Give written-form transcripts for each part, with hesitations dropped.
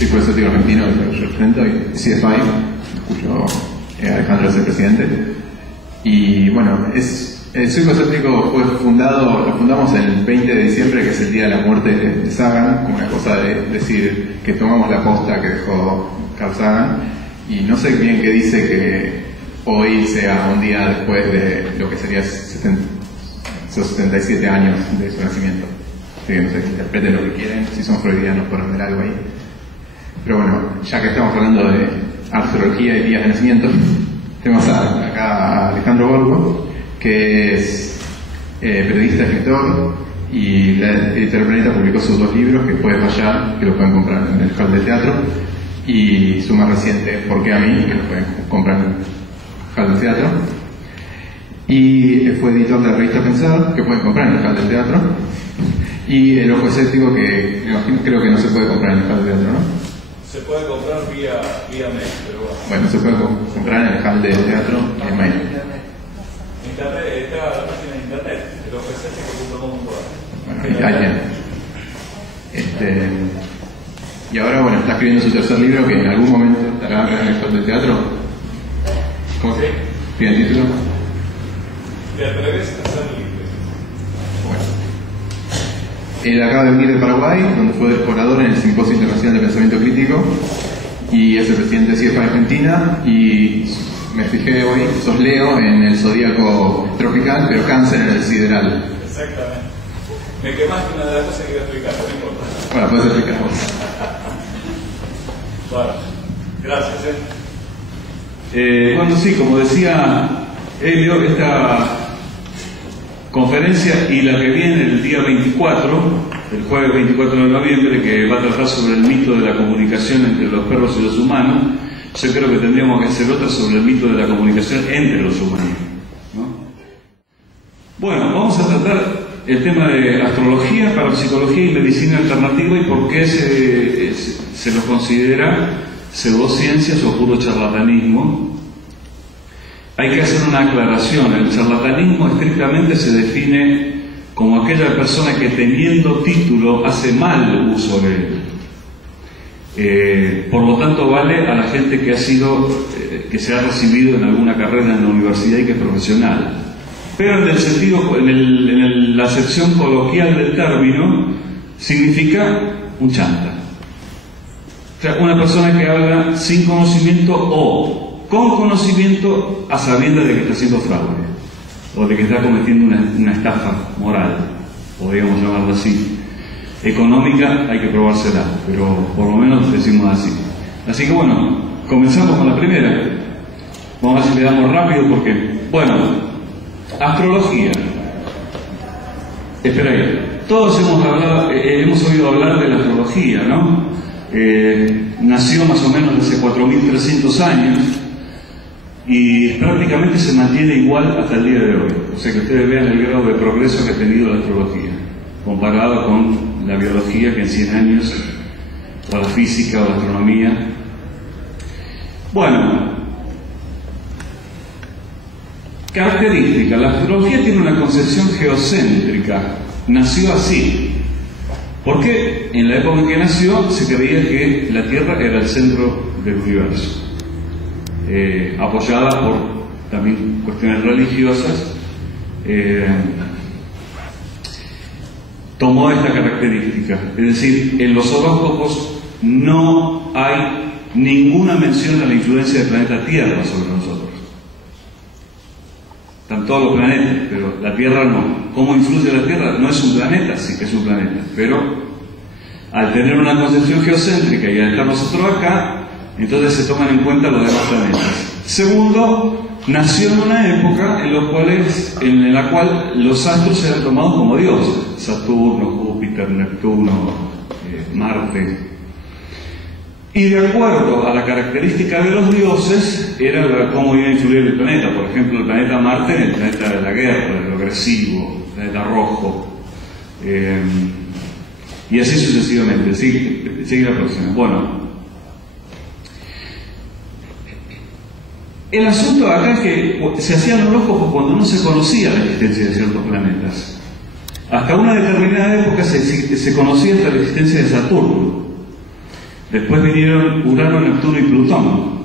Círculo Escéptico Argentino, que yo represento, y CFI, cuyo Alejandro es el presidente. Y bueno, el Círculo Escéptico lo fundamos el 20 de diciembre, que es el día de la muerte de Sagan, como una cosa de decir que tomamos la posta que dejó Carl Sagan. Y no sé bien qué dice que hoy sea un día después de lo que sería 77 años de su nacimiento. Así que no sé, interpreten lo que quieren, si son freudianos pueden ver algo ahí. Pero bueno, ya que estamos hablando de arqueología y días de nacimiento, tenemos acá a Alejandro Borgo, que es periodista, escritor, y la Editorial Planeta publicó sus 2 libros, que puede fallar, que lo pueden comprar en el hall de teatro, y su más reciente, ¿Por qué a mí?, que lo pueden comprar en el hall de teatro. Y fue editor de la revista Pensar, que pueden comprar en el hall del teatro. Y El Ojo Escéptico, que creo que no se puede comprar en el hall del teatro, ¿no? Se puede comprar vía mail, pero bueno. Bueno, se puede comprar en el hall del teatro y en mail. Internet, está la página de internet, el Ojo Escéptico.com. Bueno, ahí tienen. Y ahora, bueno, está escribiendo su tercer libro, que en algún momento estará acá en el hall del teatro. ¿Cómo se tiene el título? Te atreves a ser libre. Bueno. Él acaba de venir de Paraguay, donde fue orador en el Simposio Internacional de Pensamiento Crítico, y es el presidente de CIEFA de Argentina, y me fijé hoy, sos Leo en el zodíaco tropical, pero Cáncer en el sideral. Exactamente. Me quemaste una de las cosas que iba a explicar, no importa. Bueno, puedes explicar vos. Bueno, gracias. Bueno, sí, como decía Elio, esta conferencia y la que viene el día 24, el jueves 24 de noviembre, que va a tratar sobre el mito de la comunicación entre los perros y los humanos, yo creo que tendríamos que hacer otra sobre el mito de la comunicación entre los humanos, ¿no? Bueno, vamos a tratar el tema de astrología, parapsicología y medicina alternativa y por qué se los considera pseudociencias o puro charlatanismo. Hay que hacer una aclaración. El charlatanismo estrictamente se define como aquella persona que teniendo título hace mal uso de él. Por lo tanto vale a la gente que que se ha recibido en alguna carrera en la universidad y que es profesional. Pero en el sentido, en la acepción coloquial del término, significa un chanta. O sea, una persona que habla sin conocimiento o con conocimiento a sabiendas de que está haciendo fraude o de que está cometiendo una estafa moral, podríamos llamarlo así. Económica hay que probársela, pero por lo menos decimos así. Así que bueno, comenzamos con la primera. Vamos a ver si le damos rápido porque, bueno, astrología. Espera ahí. Todos hemos oído hablar de la astrología, ¿no? Nació más o menos hace 4.300 años y prácticamente se mantiene igual hasta el día de hoy. O sea que ustedes vean el grado de progreso que ha tenido la astrología, comparado con la biología, que en 100 años, o la física o la astronomía. Bueno, característica. La astrología tiene una concepción geocéntrica. Nació así. Porque en la época en que nació se creía que la Tierra era el centro del universo, apoyada por también cuestiones religiosas. Tomó esta característica, es decir, en los horóscopos no hay ninguna mención a la influencia del planeta Tierra sobre nosotros. Están todos los planetas, pero la Tierra no. ¿Cómo influye la Tierra? No es un planeta, sí que es un planeta, pero al tener una concepción geocéntrica y al estar nosotros acá, entonces se toman en cuenta los demás planetas. Segundo, nació en una época en la cual los astros eran tomados como dioses: Saturno, Júpiter, Neptuno, Marte. Y de acuerdo a la característica de los dioses, era cómo iba a influir el planeta. Por ejemplo, el planeta Marte era el planeta de la guerra, de lo agresivo, el planeta rojo. Y así sucesivamente. Sigue la próxima. Bueno, el asunto acá es que se hacían horóscopos cuando no se conocía la existencia de ciertos planetas. Hasta una determinada época se conocía hasta la existencia de Saturno. Después vinieron Urano, Neptuno y Plutón.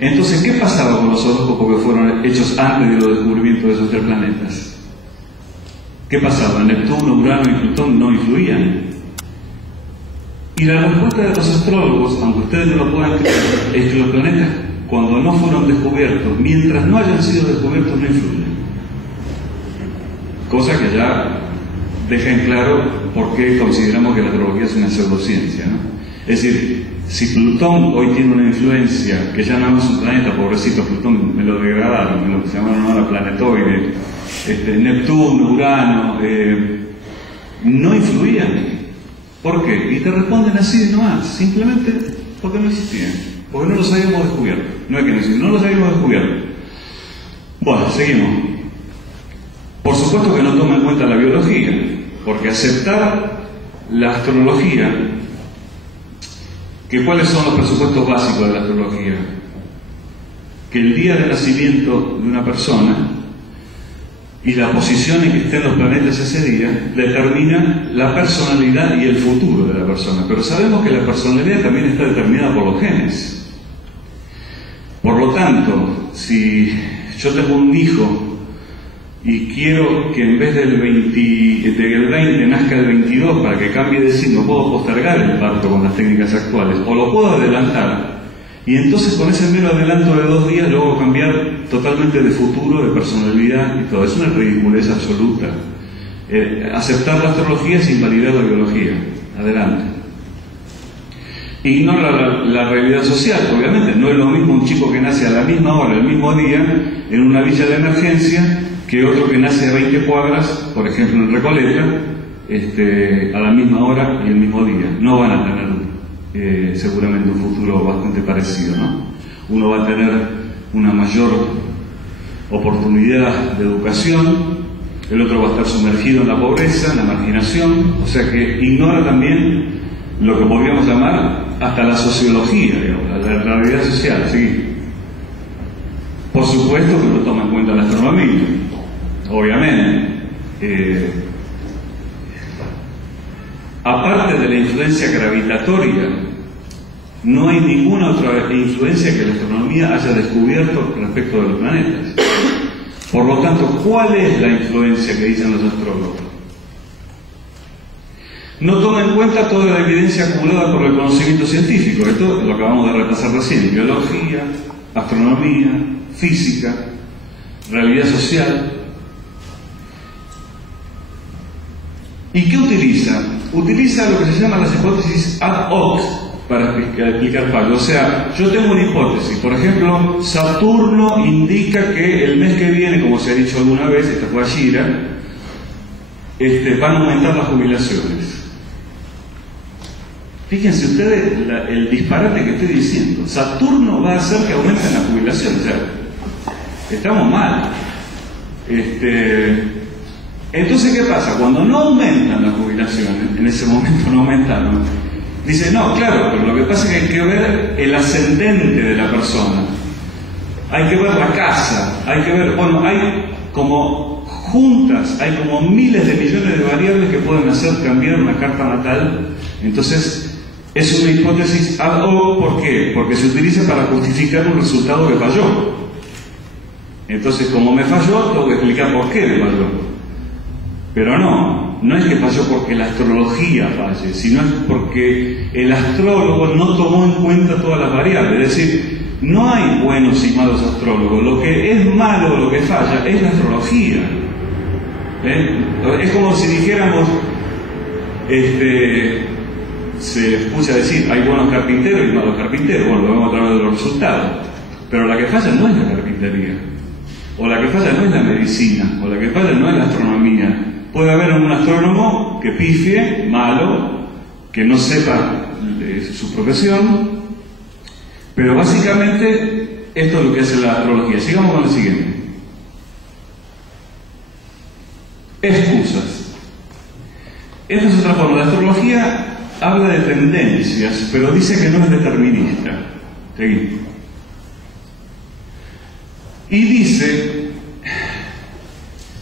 Entonces, ¿qué pasaba con los horóscopos que fueron hechos antes de los descubrimientos de esos tres planetas? ¿Qué pasaba? Neptuno, Urano y Plutón no influían. Y la respuesta de los astrólogos, aunque ustedes no lo puedan creer, es que los planetas, cuando no fueron descubiertos, mientras no hayan sido descubiertos, no influyen. Cosa que ya deja en claro por qué consideramos que la astrología es una pseudociencia, ¿no? Es decir, si Plutón hoy tiene una influencia, que ya no es un planeta, pobrecito Plutón, me lo degradaron, me lo llamaron ahora planetoide, Neptuno, Urano, no influían. ¿Por qué? Y te responden así nomás, simplemente porque no existían, porque no los habíamos descubierto. No es que no existían, no los habíamos descubierto. Bueno, seguimos. Por supuesto que no toma en cuenta la biología, porque aceptar la astrología, que ¿cuáles son los presupuestos básicos de la astrología? Que el día de nacimiento de una persona y la posición en que estén los planetas ese día determina la personalidad y el futuro de la persona. Pero sabemos que la personalidad también está determinada por los genes. Por lo tanto, si yo tengo un hijo y quiero que en vez del 20 nazca el 22 para que cambie de signo, puedo postergar el parto con las técnicas actuales, o lo puedo adelantar, y entonces con ese mero adelanto de 2 días luego cambiar totalmente de futuro, de personalidad y todo. Es una ridiculez absoluta. Aceptar la astrología es invalidar la biología. Adelante. Ignora la realidad social, obviamente. No es lo mismo un chico que nace a la misma hora, el mismo día, en una villa de emergencia, que otro que nace a 20 cuadras, por ejemplo en Recoleta, a la misma hora y el mismo día. No van a tener seguramente un futuro bastante parecido, ¿no? Uno va a tener una mayor oportunidad de educación, el otro va a estar sumergido en la pobreza, en la marginación, o sea que ignora también lo que podríamos llamar hasta la sociología, digamos, la realidad social, ¿sí? Por supuesto que no toma en cuenta la astronomía, obviamente. Aparte de la influencia gravitatoria, no hay ninguna otra influencia que la astronomía haya descubierto respecto de los planetas. Por lo tanto, ¿cuál es la influencia que dicen los astrólogos? No toma en cuenta toda la evidencia acumulada por el conocimiento científico. Esto lo acabamos de repasar recién: biología, astronomía, física, realidad social. ¿Y qué utiliza? Utiliza lo que se llama las hipótesis ad hoc para explicar fallos. O sea, yo tengo una hipótesis. Por ejemplo, Saturno indica que el mes que viene, como se ha dicho alguna vez, esta fue Ashira, van a aumentar las jubilaciones. Fíjense ustedes el disparate que estoy diciendo. Saturno va a hacer que aumenten las jubilaciones. O sea, estamos mal. Entonces, ¿qué pasa? Cuando no aumentan las jubilaciones, en ese momento no aumentaron, dice, no, claro, pero lo que pasa es que hay que ver el ascendente de la persona, hay que ver la casa, hay que ver, bueno, hay como juntas, hay como miles de millones de variables que pueden hacer cambiar una carta natal. Entonces, es una hipótesis ad hoc. ¿Por qué? Porque se utiliza para justificar un resultado que falló. Entonces, como me falló, tengo que explicar por qué me falló. Pero no es que falló porque la astrología falle, sino es porque el astrólogo no tomó en cuenta todas las variables. Es decir, no hay buenos y malos astrólogos. Lo que es malo, lo que falla, es la astrología. Es como si dijéramos, se escucha decir, hay buenos carpinteros y malos carpinteros. Bueno, lo vemos a través de los resultados. Pero la que falla no es la carpintería, o la que falla no es la medicina, o la que falla no es la astronomía. Puede haber un astrónomo que pifie, malo, que no sepa su profesión, pero básicamente esto es lo que hace la astrología. Sigamos con el siguiente. Excusas. Esta es otra forma. La astrología habla de tendencias, pero dice que no es determinista. Seguimos. Y dice,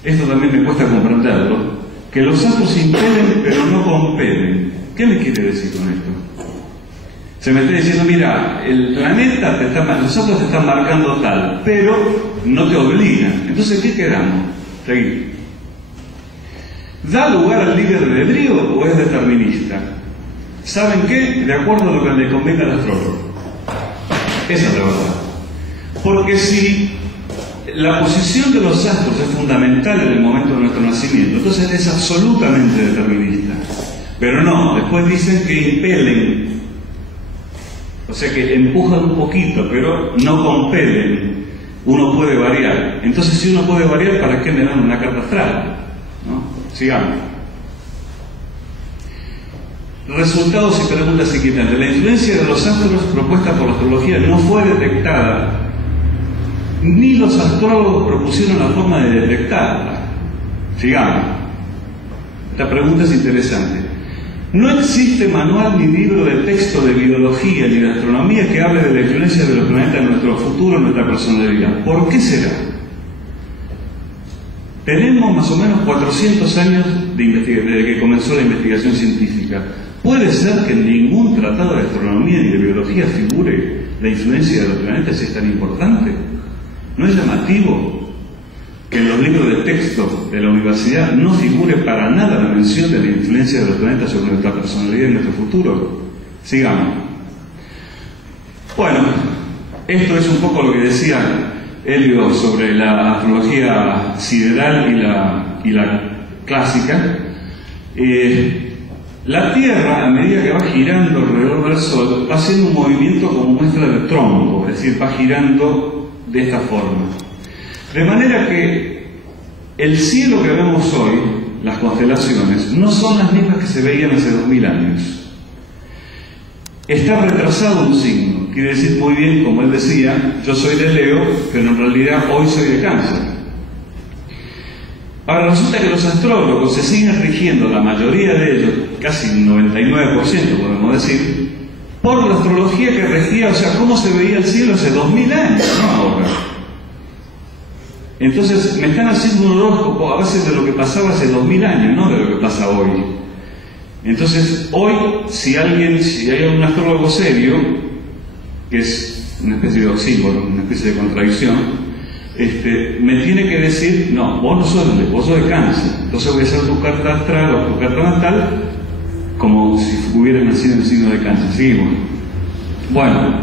esto también me cuesta comprenderlo, que los astros impelen pero no compelen. ¿Qué me quiere decir con esto? Se me está diciendo, mira, el planeta nosotros te están marcando tal, pero no te obligan. Entonces, ¿qué quedamos? Seguimos. ¿Da lugar al libre albedrío o es determinista? ¿Saben qué? De acuerdo a lo que le convenga al astrólogo. Esa es la verdad. Porque si la posición de los astros es fundamental en el momento de nuestro nacimiento, entonces es absolutamente determinista. Pero no, después dicen que impelen, o sea que empujan un poquito, pero no compelen. Uno puede variar. Entonces, si uno puede variar, ¿para qué me dan una carta astral? ¿No? Sigamos. Resultados y preguntas inquietantes. La influencia de los astros propuesta por la astrología no fue detectada, ni los astrólogos propusieron la forma de detectarla. Sigamos. Esta pregunta es interesante. No existe manual ni libro de texto de biología ni de astronomía que hable de la influencia de los planetas en nuestro futuro, en nuestra personalidad. ¿Por qué será? Tenemos más o menos 400 años desde que comenzó la investigación científica. ¿Puede ser que en ningún tratado de astronomía ni de biología figure la influencia de los planetas es tan importante? ¿No es llamativo que en los libros de texto de la universidad no figure para nada la mención de la influencia de los planetas sobre nuestra personalidad y nuestro futuro? Sigamos. Bueno, esto es un poco lo que decía Helio sobre la astrología sideral y la clásica. La Tierra, a medida que va girando alrededor del Sol, va haciendo un movimiento como muestra de tronco, es decir, va girando de esta forma. De manera que el cielo que vemos hoy, las constelaciones, no son las mismas que se veían hace 2000 años. Está retrasado un signo, quiere decir muy bien, como él decía, yo soy de Leo, pero en realidad hoy soy de Cáncer. Ahora resulta que los astrólogos se siguen rigiendo, la mayoría de ellos, casi un 99% podemos decir, por la astrología que regía, o sea, cómo se veía el cielo hace 2000 años, no ahora. Entonces me están haciendo un horóscopo a base de lo que pasaba hace 2000 años, no de lo que pasa hoy. Entonces hoy, si hay un astrólogo serio, que es una especie de oxímoron, una especie de contradicción, me tiene que decir, no, vos no sos de Leo, vos sos de Cáncer, entonces voy a hacer tu carta astral o tu carta natal como si hubieras nacido en el signo de Cáncer. Seguimos. Bueno,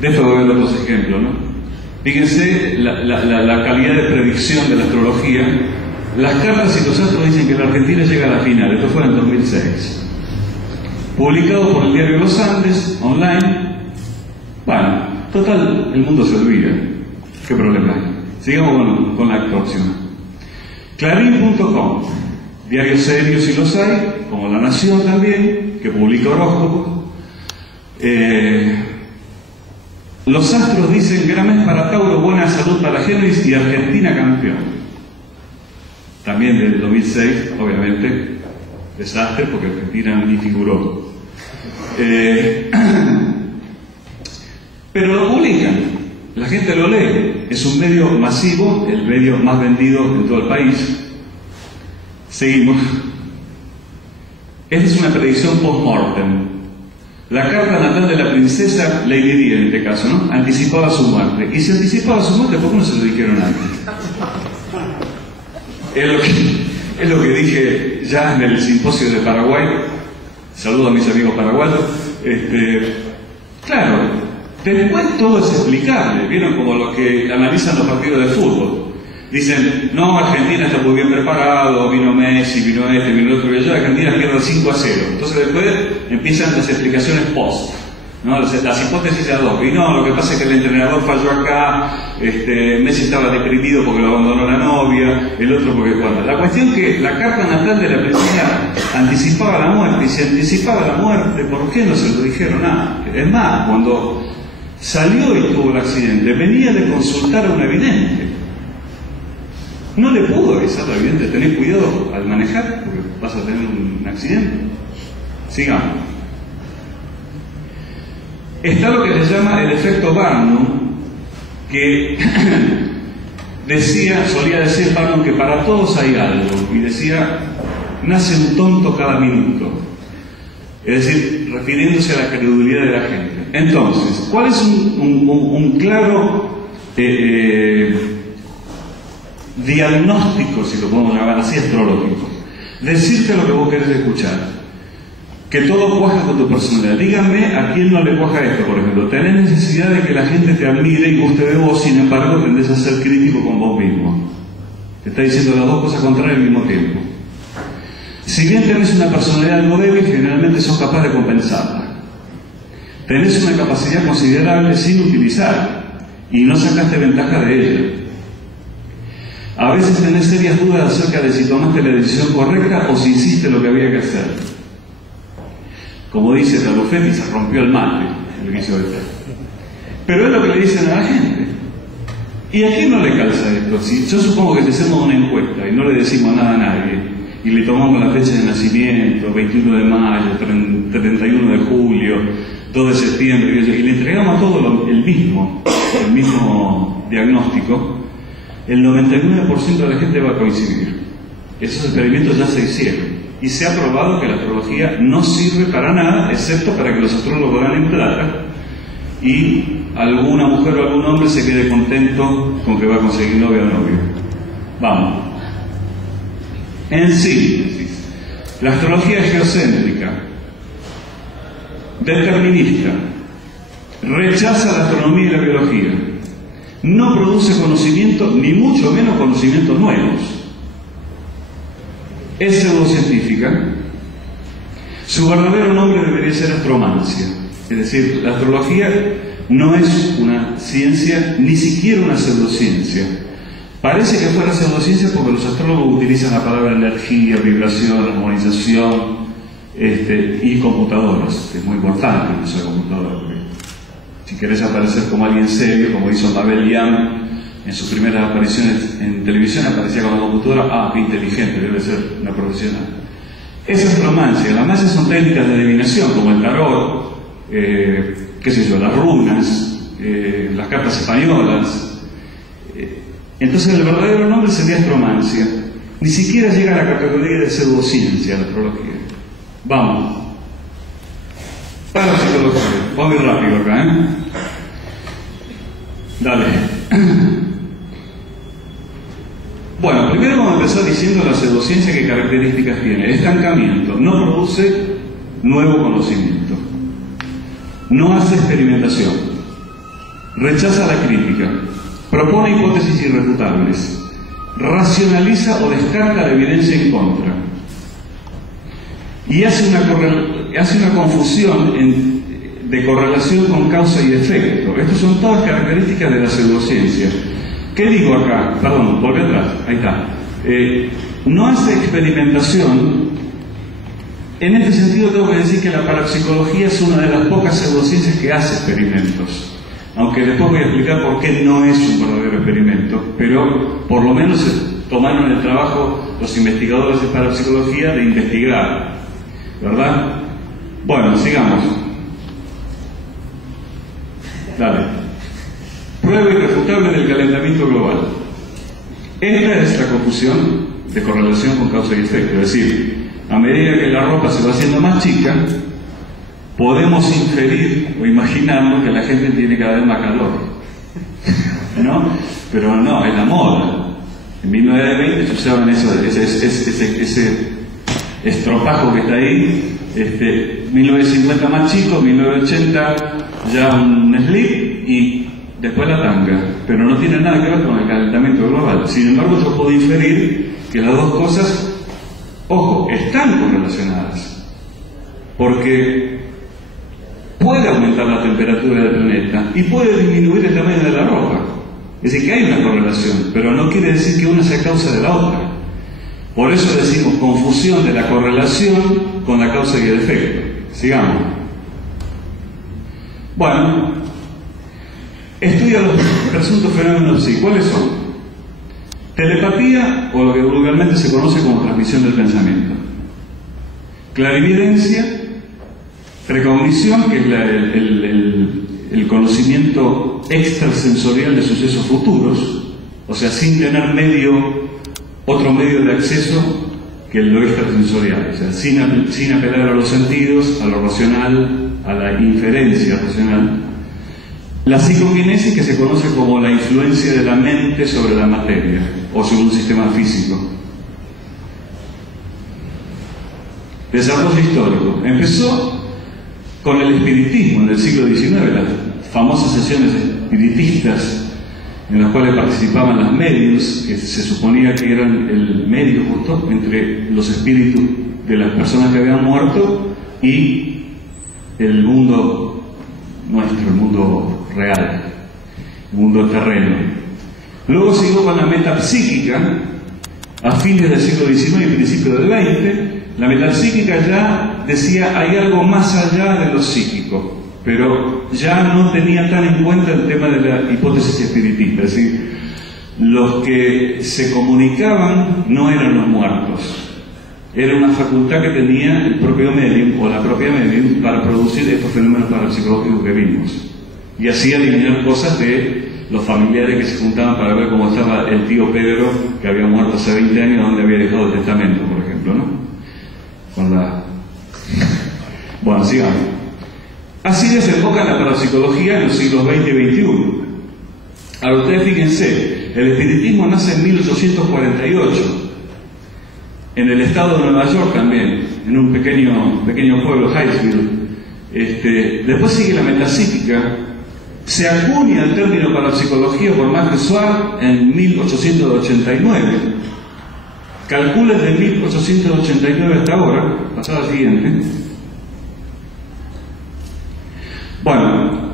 de esto voy a ver otros ejemplos, ¿no? Fíjense la calidad de predicción de la astrología. Las cartas y los astros dicen que la Argentina llega a la final. Esto fue en 2006. Publicado por el diario Los Andes, online. Bueno, total, el mundo se olvida. ¿Qué problema hay? Sigamos con la próxima. Clarín.com. Diarios serios si los hay, como La Nación también, que publica horóscopos. Los astros dicen gran mes para Tauro, buena salud para Géminis y Argentina campeón. También del 2006, obviamente, desastre porque Argentina ni figuró. Pero lo publican, la gente lo lee, es un medio masivo, el medio más vendido en todo el país. Seguimos. Esta es una predicción post-mortem. La carta natal de la princesa Lady Di, en este caso, ¿no? Anticipaba su muerte. Y si anticipaba su muerte, ¿por qué no se lo dijeron antes? Es lo que dije ya en el simposio de Paraguay. Saludo a mis amigos paraguayos. Claro, después todo es explicable. ¿Vieron? Como los que analizan los partidos de fútbol. Dicen, no, Argentina está muy bien preparado, vino Messi, vino vino el otro, y allá Argentina pierde 5-0. Entonces después empiezan las explicaciones post, ¿no? Las hipótesis de ad hoc. Y no, lo que pasa es que el entrenador falló acá, Messi estaba deprimido porque lo abandonó la novia, el otro porque cuando. La cuestión es que la carta natal de la princesa anticipaba la muerte, y si anticipaba la muerte, ¿por qué no se lo dijeron antes? Es más, cuando salió y tuvo el accidente, venía de consultar a un evidente. No le pudo avisar al evidente, tener cuidado al manejar, porque vas a tener un accidente. Sigamos. Está lo que se llama el efecto Barnum, que solía decir Barnum que para todos hay algo, y decía, nace un tonto cada minuto. Es decir, refiriéndose a la credulidad de la gente. Entonces, ¿cuál es un claro diagnóstico, si lo podemos llamar así, astrológico? Decirte lo que vos querés escuchar, que todo cuaja con tu personalidad. Díganme a quién no le cuaja esto, por ejemplo. Tenés necesidad de que la gente te admire y guste de vos, sin embargo tendés a ser crítico con vos mismo. Te está diciendo las dos cosas contrarias al mismo tiempo. Si bien tenés una personalidad algo débil, generalmente sos capaz de compensarla. Tenés una capacidad considerable sin utilizar y no sacaste ventaja de ella. A veces tenés serias dudas acerca de si tomaste la decisión correcta o si hiciste lo que había que hacer. Como dice Talofetti, se rompió el mate, el que hizo esto. Pero es lo que le dicen a la gente. ¿Y a quién no le calza esto? Si yo supongo que si hacemos una encuesta y no le decimos nada a nadie, y le tomamos la fecha de nacimiento, 21 de mayo, 31 de julio, 2 de septiembre, y le entregamos todo el mismo diagnóstico, el 99% de la gente va a coincidir. Esos experimentos ya se hicieron. Y se ha probado que la astrología no sirve para nada, excepto para que los astrólogos ganen plata y alguna mujer o algún hombre se quede contento con que va a conseguir novia o novio. Vamos. En síntesis, la astrología es geocéntrica, determinista, rechaza la astronomía y la biología, no produce conocimiento, ni mucho menos conocimientos nuevos. Es pseudocientífica. Su verdadero nombre debería ser astromancia. Es decir, la astrología no es una ciencia, ni siquiera una pseudociencia. Parece que fuera pseudociencia porque los astrólogos utilizan la palabra energía, vibración, armonización y computadoras. Es muy importante el uso de computadoras. Si querés aparecer como alguien serio, como hizo Mabel Young en sus primeras apariciones en televisión, aparecía con la computadora, qué inteligente, debe ser una profesional. Esa es astromancia. Las magias son técnicas de adivinación, como el tarot, las runas, las cartas españolas. Entonces el verdadero nombre sería astromancia. Ni siquiera llega a la categoría de pseudociencia la astrología. Vamos. Para la psicología. Vamos muy rápido acá, Dale. Bueno, primero vamos a empezar diciendo la pseudociencia qué características tiene. Estancamiento. No produce nuevo conocimiento. No hace experimentación. Rechaza la crítica. Propone hipótesis irrefutables. Racionaliza o descarta la evidencia en contra. Y hace una confusión de correlación con causa y efecto. Estas son todas características de la pseudociencia. ¿Qué digo acá? Perdón, volví atrás. Ahí está. No hace experimentación. En este sentido tengo que decir que la parapsicología es una de las pocas pseudociencias que hace experimentos. Aunque después voy a explicar por qué no es un verdadero experimento, pero por lo menos tomaron el trabajo los investigadores de parapsicología de investigar, ¿verdad? Bueno, sigamos. Dale. Prueba irrefutable del calentamiento global. Esta es la confusión de correlación con causa y efecto. Es decir, a medida que la ropa se va haciendo más chica, podemos inferir o imaginarnos que la gente tiene cada vez más calor. ¿No? Pero no, es la moda. En 1920 se usaban ese estropajo que está ahí. 1950 más chico, 1980 ya un slip y después la tanga. Pero no tiene nada que ver con el calentamiento global. Sin embargo, yo puedo inferir que las dos cosas, ojo, están correlacionadas. Porque puede aumentar la temperatura del planeta y puede disminuir el tamaño de la ropa. Es decir, que hay una correlación, pero no quiere decir que una sea causa de la otra. Por eso decimos confusión de la correlación con la causa y el efecto. Sigamos. Bueno, estudia los presuntos fenómenos psíquicos. ¿Cuáles son? Telepatía, o lo que vulgarmente se conoce como transmisión del pensamiento. Clarividencia, precognición, que es el conocimiento extrasensorial de sucesos futuros, o sea, sin tener otro medio de acceso que lo extrasensorial, o sea, sin apelar a los sentidos, a lo racional, a la inferencia racional. La psicoquinesis, que se conoce como la influencia de la mente sobre la materia o sobre un sistema físico. Desarrollo histórico. Empezó con el espiritismo en el siglo XIX, las famosas sesiones espiritistas en las cuales participaban las mediums, que se suponía que eran el medio justo entre los espíritus de las personas que habían muerto y el mundo nuestro, el mundo real, el mundo terreno. Luego siguió con la metapsíquica a fines del siglo XIX y principios del XX. La metapsíquica ya decía hay algo más allá de lo psíquico, pero ya no tenía tan en cuenta el tema de la hipótesis espiritista, es decir, los que se comunicaban no eran los muertos, era una facultad que tenía el propio medium o la propia medium para producir estos fenómenos parapsicológicos que vimos, y así adivinar cosas de los familiares que se juntaban para ver cómo estaba el tío Pedro que había muerto hace 20 años, donde había dejado el testamento, por ejemplo, ¿no? Bueno, sigamos. Así desemboca en la parapsicología en los siglos XX y XXI. Ahora ustedes fíjense, el espiritismo nace en 1848, en el estado de Nueva York también, en un pequeño pueblo, Hillsville. Después sigue la metapsíquica. Se acuña el término parapsicología por Max Schwab en 1889. Calcula desde 1889 hasta ahora, pasada siguiente. Bueno,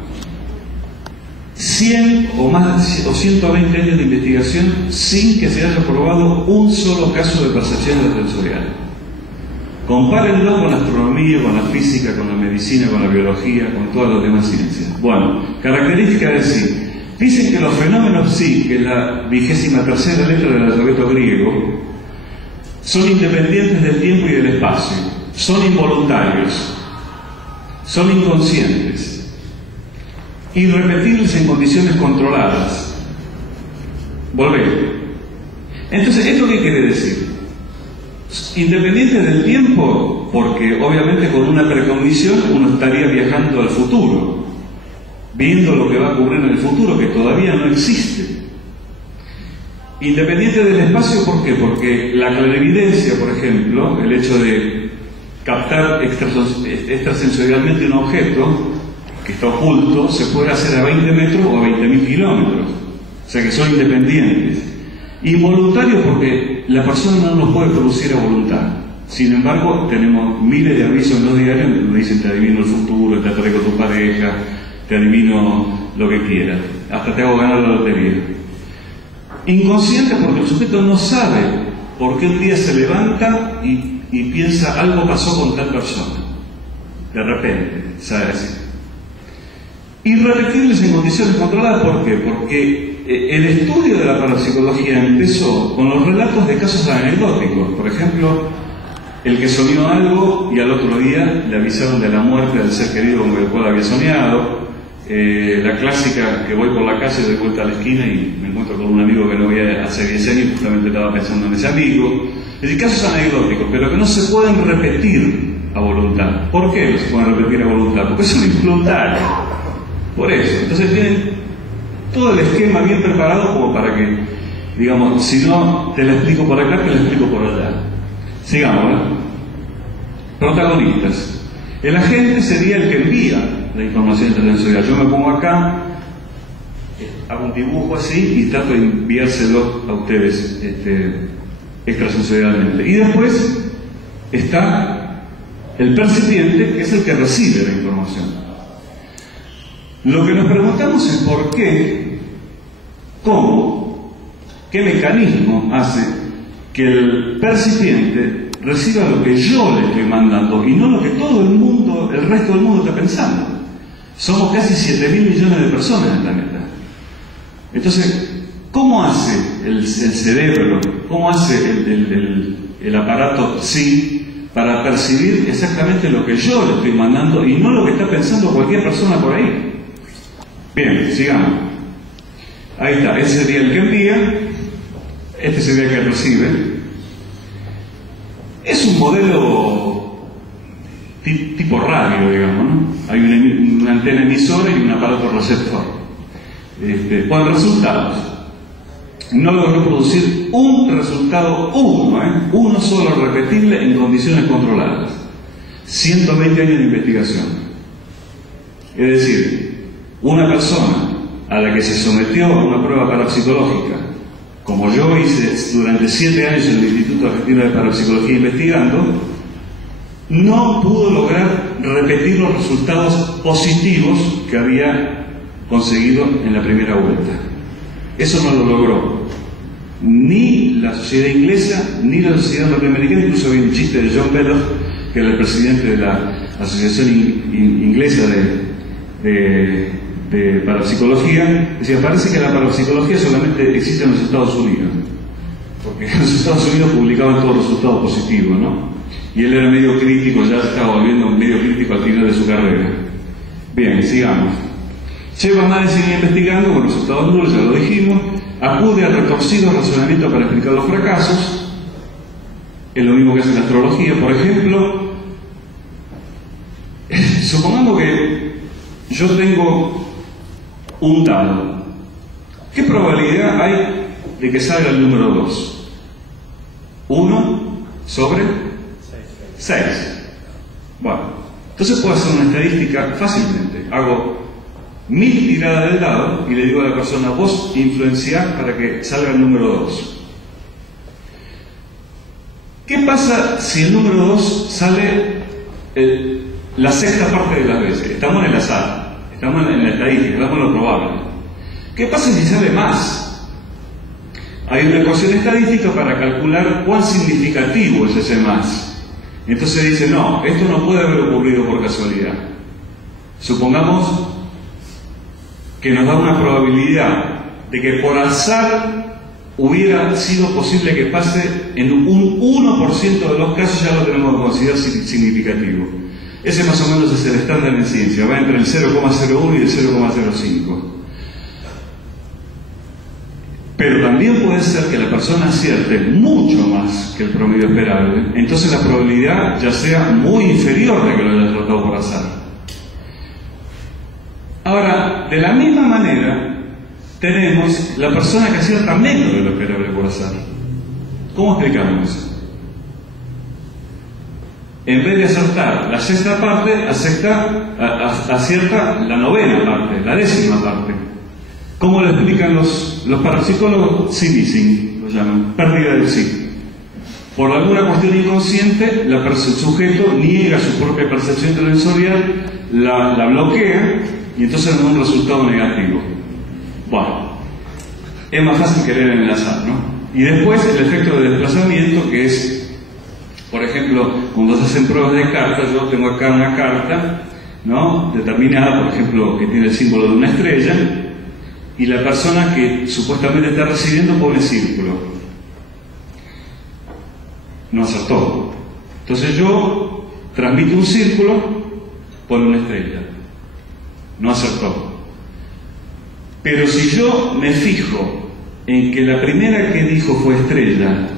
100 o más o 120 años de investigación sin que se haya probado un solo caso de percepción extrasensorial. Compárenlo con la astronomía, con la física, con la medicina, con la biología, con todas las demás ciencias. Bueno, característica de sí. Dicen que los fenómenos psi, que es la 23ª letra del alfabeto griego, son independientes del tiempo y del espacio, son involuntarios, son inconscientes, irrepetibles en condiciones controladas. Volvemos. Entonces, ¿esto qué quiere decir? Independientes del tiempo, porque obviamente con una precognición uno estaría viajando al futuro, viendo lo que va a ocurrir en el futuro, que todavía no existe. Independiente del espacio, ¿por qué? Porque la clarividencia, por ejemplo, el hecho de captar extrasensorialmente un objeto que está oculto, se puede hacer a 20 metros o a 20.000 kilómetros. O sea que son independientes. Involuntarios porque la persona no los puede producir a voluntad. Sin embargo, tenemos miles de avisos en los diarios donde dicen te adivino el futuro, te atraigo tu pareja, te adivino lo que quieras, hasta te hago ganar la lotería. Inconsciente porque el sujeto no sabe por qué un día se levanta y piensa algo pasó con tal persona. De repente, sabe así. Irrepetibles en condiciones controladas, ¿por qué? Porque el estudio de la parapsicología empezó con los relatos de casos anecdóticos. Por ejemplo, el que soñó algo y al otro día le avisaron de la muerte del ser querido con el cual había soñado. La clásica que voy por la calle, doy vuelta a la esquina y me encuentro con un amigo que no veía hace 10 años y justamente estaba pensando en ese amigo. Es decir, casos anecdóticos, pero que no se pueden repetir a voluntad. ¿Por qué no se pueden repetir a voluntad? Porque son involuntarios. Por eso. Entonces tienen todo el esquema bien preparado como para que, digamos, si no te la explico por acá, te la explico por allá. Sigamos, ¿no? Protagonistas. El agente sería el que envía la información extrasensorial. Yo me pongo acá, hago un dibujo así y trato de enviárselo a ustedes extrasensorialmente. Y después está el percipiente, que es el que recibe la información. Lo que nos preguntamos es por qué, cómo, qué mecanismo hace que el percipiente reciba lo que yo le estoy mandando y no lo que todo el mundo, el resto del mundo está pensando. Somos casi 7.000 millones de personas en el planeta. Entonces, ¿cómo hace el cerebro, cómo hace el aparato psi para percibir exactamente lo que yo le estoy mandando y no lo que está pensando cualquier persona por ahí? Bien, sigamos. Ahí está, ese sería el que envía, este sería el que recibe. Es un modelo tipo radio, digamos, ¿no? Hay una antena emisora y un aparato receptor. Con resultados. No logró producir un resultado uno solo repetible en condiciones controladas. 120 años de investigación. Es decir, una persona a la que se sometió a una prueba parapsicológica, como yo hice durante 7 años en el Instituto Argentino de Parapsicología investigando, no pudo lograr repetir los resultados positivos que había conseguido en la primera vuelta. Eso no lo logró ni la sociedad inglesa ni la sociedad norteamericana. Incluso había un chiste de John Belloc, que era el presidente de la Asociación Inglesa de Parapsicología. Decía, parece que la parapsicología solamente existe en los Estados Unidos, porque en los Estados Unidos publicaban todos los resultados positivos, ¿no? Y él era medio crítico, ya se estaba volviendo medio crítico al final de su carrera. Bien, sigamos. Lleva más de 100 años investigando con resultados nulos, ya lo dijimos. Acude a retorcidos razonamientos para explicar los fracasos. Es lo mismo que hace la astrología. Por ejemplo, supongamos que yo tengo un dado. ¿Qué probabilidad hay de que salga el número 2? 1 sobre 6. Bueno, entonces puedo hacer una estadística fácilmente. Hago 1000 tiradas del dado y le digo a la persona, vos influenciás para que salga el número 2. ¿Qué pasa si el número 2 sale la sexta parte de las veces? Estamos en el azar, estamos en la estadística, estamos en lo probable. ¿Qué pasa si sale más? Hay una ecuación estadística para calcular cuán significativo es ese más. Entonces dice, no, esto no puede haber ocurrido por casualidad. Supongamos que nos da una probabilidad de que por azar hubiera sido posible que pase en un 1% de los casos, ya lo tenemos que considerar significativo. Ese más o menos es el estándar en ciencia, va entre el 0,01 y el 0,05. Pero también puede ser que la persona acierte mucho más que el promedio esperable, entonces la probabilidad ya sea muy inferior de que lo haya tratado por azar. Ahora, de la misma manera, tenemos la persona que acierta menos de lo esperable por azar. ¿Cómo explicamos eso? En vez de acertar la sexta parte, acierta la novena parte, la décima parte. ¿Cómo lo explican los parapsicólogos? Sí, lo llaman, pérdida del sí. Por alguna cuestión inconsciente, el sujeto niega su propia percepción sensorial, la bloquea, y entonces nos da un resultado negativo. Bueno, es más fácil creer en el azar, ¿no? Y después el efecto de desplazamiento, que es, por ejemplo, cuando se hacen pruebas de cartas, yo tengo acá una carta, ¿no?, determinada, por ejemplo, que tiene el símbolo de una estrella, y la persona que supuestamente está recibiendo pone círculo. No acertó. Entonces yo transmito un círculo, pone una estrella. No acertó. Pero si yo me fijo en que la primera que dijo fue estrella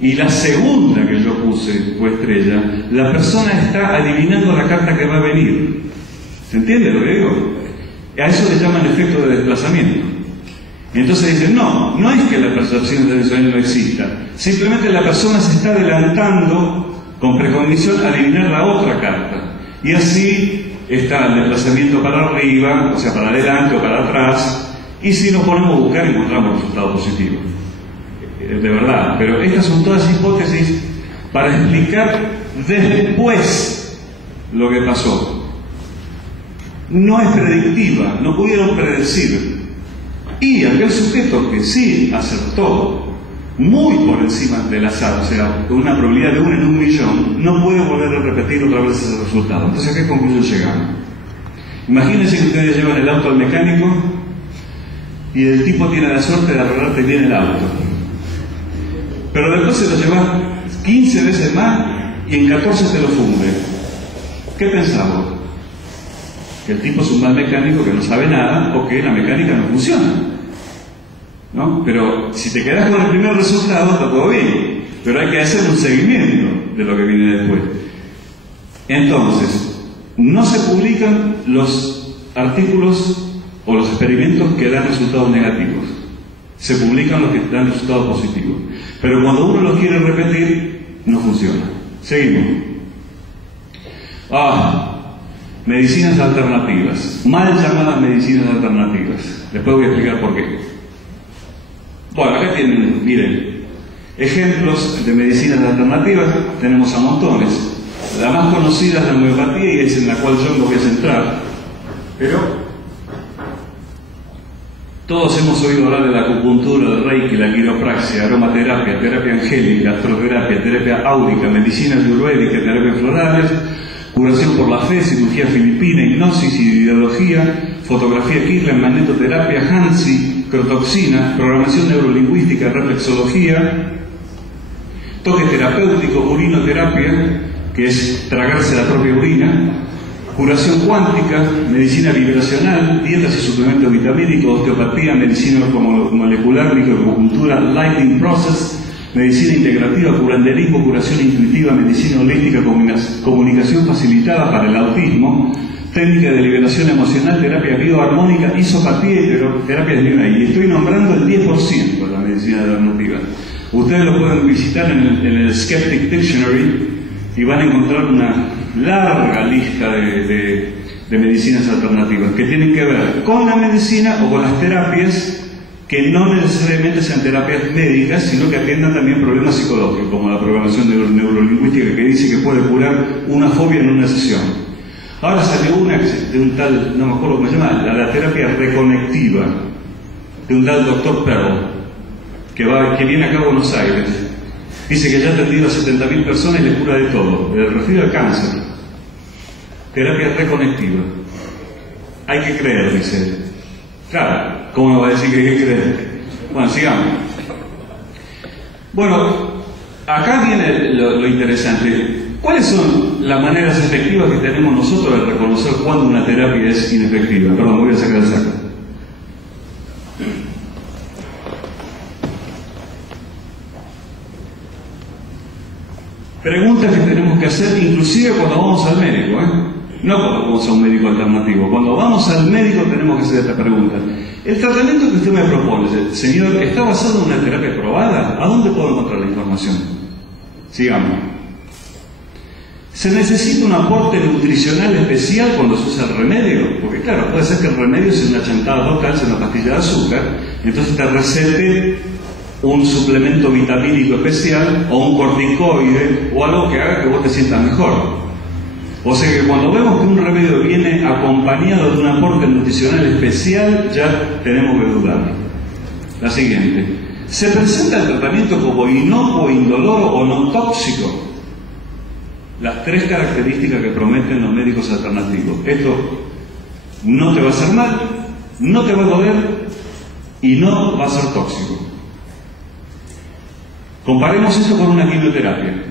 y la segunda que yo puse fue estrella, la persona está adivinando la carta que va a venir. ¿Se entiende lo que digo? A eso le llaman efecto de desplazamiento. Entonces dicen, no es que la percepción sensorial no exista, simplemente la persona se está adelantando con precognición a adivinar la otra carta. Y así está el desplazamiento para arriba, o sea, para adelante o para atrás, y si nos ponemos a buscar encontramos resultados positivos. De verdad, pero estas son todas hipótesis para explicar después lo que pasó. No es predictiva, no pudieron predecir. Y aquel sujeto que sí acertó muy por encima del azar, o sea, con una probabilidad de 1 en 1.000.000, no puede volver a repetir otra vez ese resultado. Entonces, ¿a qué conclusión llegamos? Imagínense que ustedes llevan el auto al mecánico y el tipo tiene la suerte de arreglarte bien el auto. Pero después se lo llevas 15 veces más y en 14 te lo funde. ¿Qué pensamos? Que el tipo es un mal mecánico que no sabe nada o que la mecánica no funciona, ¿no? Pero si te quedas con el primer resultado está todo bien, pero hay que hacer un seguimiento. de lo que viene después. Entonces, no se publican los artículos o los experimentos que dan resultados negativos. Se publican los que dan resultados positivos. Pero cuando uno los quiere repetir, no funciona. Seguimos. Medicinas alternativas. Mal llamadas medicinas alternativas. Después voy a explicar por qué. Bueno, acá tienen, miren, ejemplos de medicinas alternativas. Tenemos a montones. La más conocida es la homeopatía y es en la cual yo me voy a centrar. Pero todos hemos oído hablar de la acupuntura, del reiki, la quiropraxia, aromaterapia, terapia angélica, astroterapia, terapia áurica, medicina ayurvédica, terapias florales, curación por la fe, cirugía filipina, hipnosis, ideología, fotografía Kirlian, magnetoterapia, Hansi, crotoxina, programación neurolingüística, reflexología, toque terapéutico, urinoterapia, que es tragarse la propia orina, curación cuántica, medicina vibracional, dietas y suplementos vitamínicos, osteopatía, medicina molecular, microacupuntura, lighting process, medicina integrativa, curanderismo, curación intuitiva, medicina holística, comunicación facilitada para el autismo, técnica de liberación emocional, terapia bioarmónica, isopatía y terapia de New Age. Y estoy nombrando el 10% de la medicina alternativa. Ustedes lo pueden visitar en el Skeptic Dictionary y van a encontrar una larga lista de medicinas alternativas que tienen que ver con la medicina o con las terapias que no necesariamente sean terapias médicas, sino que atiendan también problemas psicológicos, como la programación neurolingüística, que dice que puede curar una fobia en una sesión. Ahora salió una de un tal, no me acuerdo cómo se llama, la terapia reconectiva, de un tal Dr. Pearl, que viene acá a Buenos Aires. Dice que ya ha atendido a 70.000 personas y le cura de todo, me refiero al cáncer. Terapia reconectiva. Hay que creer, dice él. Claro, ¿cómo me va a decir que hay que creer? Bueno, sigamos. Bueno, acá viene lo interesante. ¿Cuáles son las maneras efectivas que tenemos nosotros de reconocer cuándo una terapia es inefectiva? Perdón, voy a sacar el saco. Preguntas que tenemos que hacer inclusive cuando vamos al médico, no cuando vamos a un médico alternativo. Cuando vamos al médico tenemos que hacer esta pregunta. El tratamiento que usted me propone, señor, ¿está basado en una terapia probada? ¿A dónde puedo encontrar la información? Sigamos. ¿Se necesita un aporte nutricional especial cuando se usa el remedio? Porque claro, puede ser que el remedio sea una chantada total, sea una pastilla de azúcar, entonces te recete un suplemento vitamínico especial o un corticoide o algo que haga que vos te sientas mejor. O sea que cuando vemos que un remedio viene acompañado de un aporte nutricional especial, ya tenemos que dudar. La siguiente. ¿Se presenta el tratamiento como inocuo, indoloro o no tóxico? Las tres características que prometen los médicos alternativos. Esto no te va a hacer mal, no te va a doler y no va a ser tóxico. Comparemos esto con una quimioterapia.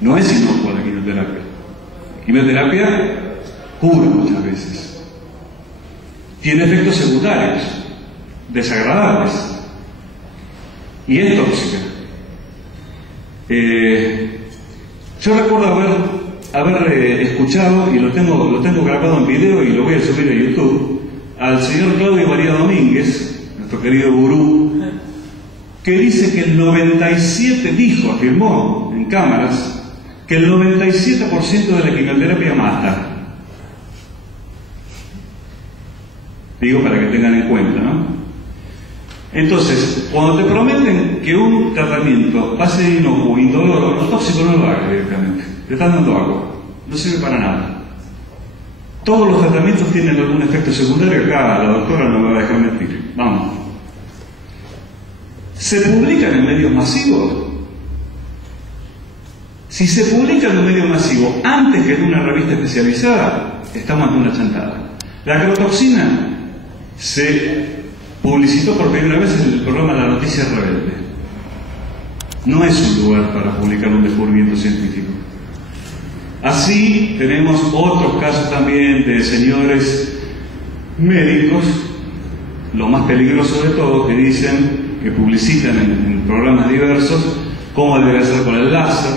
No es inocua la quimioterapia. La quimioterapia cura muchas veces. Tiene efectos secundarios, desagradables. Y es tóxica. Yo recuerdo haber escuchado, y lo tengo grabado en video y lo voy a subir a YouTube, al señor Claudio María Domínguez, nuestro querido gurú, que dice que el 97%, afirmó en cámaras, que el 97% de la quimioterapia mata. Digo para que tengan en cuenta, ¿no? Entonces, cuando te prometen que un tratamiento va a ser inocuo, indoloro, no tóxico, no lo hagas directamente. Te están dando agua. No sirve para nada. Todos los tratamientos tienen algún efecto secundario. Acá la doctora no me va a dejar mentir. Vamos. ¿Se publican en medios masivos? Si se publica en un medio masivo antes que en una revista especializada, estamos ante una chantada. La crotoxina se publicitó por primera vez en el programa La Noticia Rebelde. No es un lugar para publicar un descubrimiento científico. Así tenemos otros casos también de señores médicos, lo más peligroso de todo, que dicen, que publicitan en programas diversos, cómo debería ser con el láser,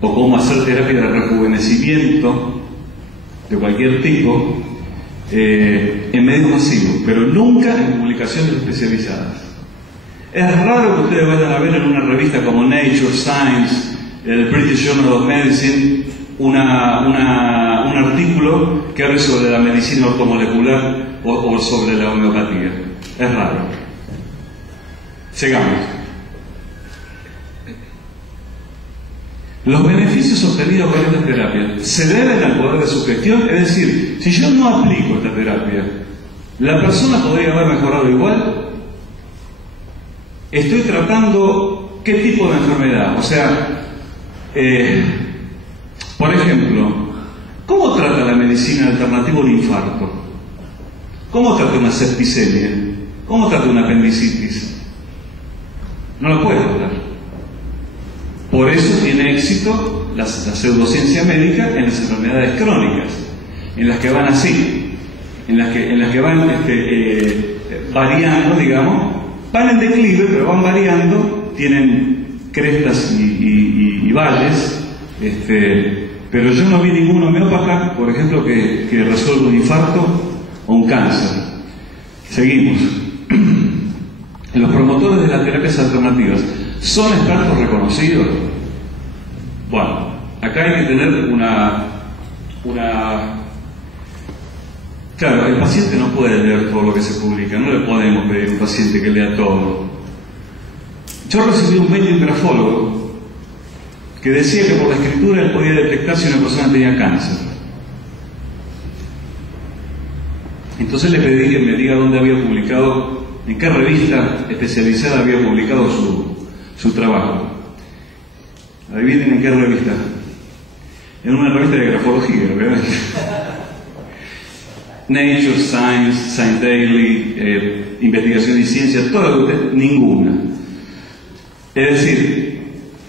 o cómo hacer terapia de rejuvenecimiento de cualquier tipo en medios masivos, pero nunca en publicaciones especializadas. Es raro que ustedes vayan a ver en una revista como Nature, Science, el British Journal of Medicine, un artículo que hable sobre la medicina ortomolecular o sobre la homeopatía. Es raro. Sigamos. Los beneficios obtenidos por esta terapia se deben al poder de sugestión, es decir, si yo no aplico esta terapia, ¿la persona podría haber mejorado igual? Estoy tratando qué tipo de enfermedad, o sea, por ejemplo, ¿cómo trata la medicina alternativa un infarto? ¿Cómo trata una septicemia? ¿Cómo trata una apendicitis? No lo puede tratar. Por eso tiene éxito la pseudociencia médica en las enfermedades crónicas, en las que van así, en las que van variando, digamos, van en declive, pero van variando, tienen crestas y valles, pero yo no vi ningún homeópata, por ejemplo, que resuelva un infarto o un cáncer. Seguimos. Los promotores de las terapias alternativas ¿son expertos reconocidos? Bueno, acá hay que tener Claro, el paciente no puede leer todo lo que se publica, no le podemos pedir a un paciente que lea todo. Yo recibí un mail de un grafólogo que decía que por la escritura él podía detectar si una persona tenía cáncer. Entonces le pedí que me diga dónde había publicado, en qué revista especializada había publicado su trabajo. Adivinen en qué revista. En una revista de grafología, obviamente. Nature, Science, Science Daily, Investigación y Ciencia, todo lo que usted, ninguna. Es decir,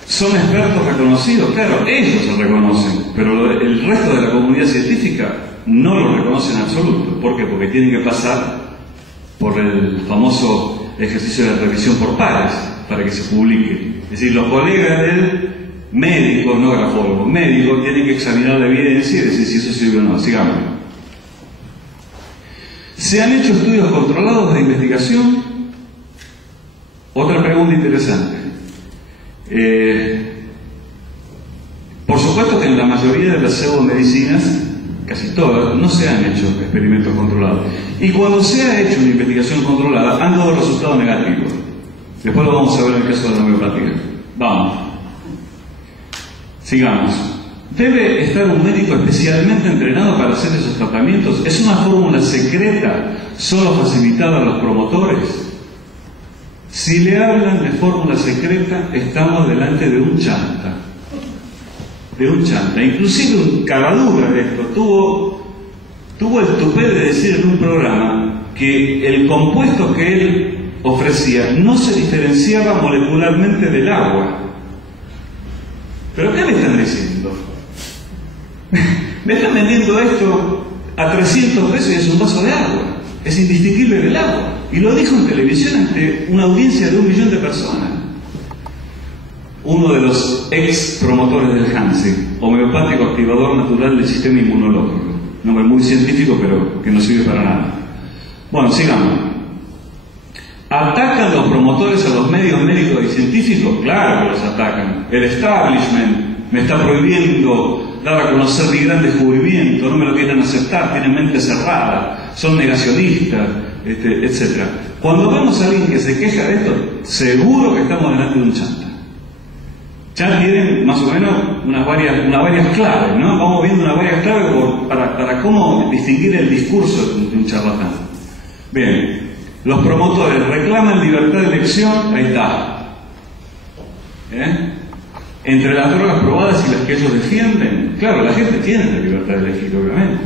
¿son expertos reconocidos? Claro, ellos se reconocen, pero el resto de la comunidad científica no lo reconoce en absoluto. ¿Por qué? Porque tienen que pasar por el famoso ejercicio de revisión por pares para que se publique. Es decir, los colegas del médico, no grafólogo, médico, tienen que examinar la evidencia y decir si eso sirve o no. Sigamos. ¿Se han hecho estudios controlados de investigación? Otra pregunta interesante. Por supuesto que en la mayoría de las pseudomedicinas, casi todas, no se han hecho experimentos controlados. Y cuando se ha hecho una investigación controlada, han dado resultados negativos. Después lo vamos a ver en el caso de la homeopatía. Vamos. Sigamos. ¿Debe estar un médico especialmente entrenado para hacer esos tratamientos? ¿Es una fórmula secreta solo facilitada a los promotores? Si le hablan de fórmula secreta, estamos delante de un chanta. De un chanta. Inclusive un caradura de esto tuvo el tupé de decir en un programa que el compuesto que él ofrecía no se diferenciaba molecularmente del agua. ¿Pero qué me están diciendo? Me están vendiendo esto a 300 pesos y es un vaso de agua. Es indistinguible del agua. Y lo dijo en televisión ante una audiencia de 1 millón de personas. Uno de los ex promotores del Hansen, homeopático activador natural del sistema inmunológico. Nombre muy científico, pero que no sirve para nada. Bueno, sigamos. ¿Atacan los promotores a los medios médicos y científicos? Claro que los atacan. El establishment me está prohibiendo dar a conocer mi gran descubrimiento, no me lo quieren aceptar, tienen mente cerrada, son negacionistas, etc. Cuando vemos a alguien que se queja de esto, seguro que estamos delante de un chanta. Ya tienen más o menos unas varias claves, ¿no? Vamos viendo unas varias claves para cómo distinguir el discurso de un charlatán. Bien, los promotores reclaman libertad de elección, ahí está. Entre las drogas probadas y las que ellos defienden, claro, la gente tiene la libertad de elegir, obviamente.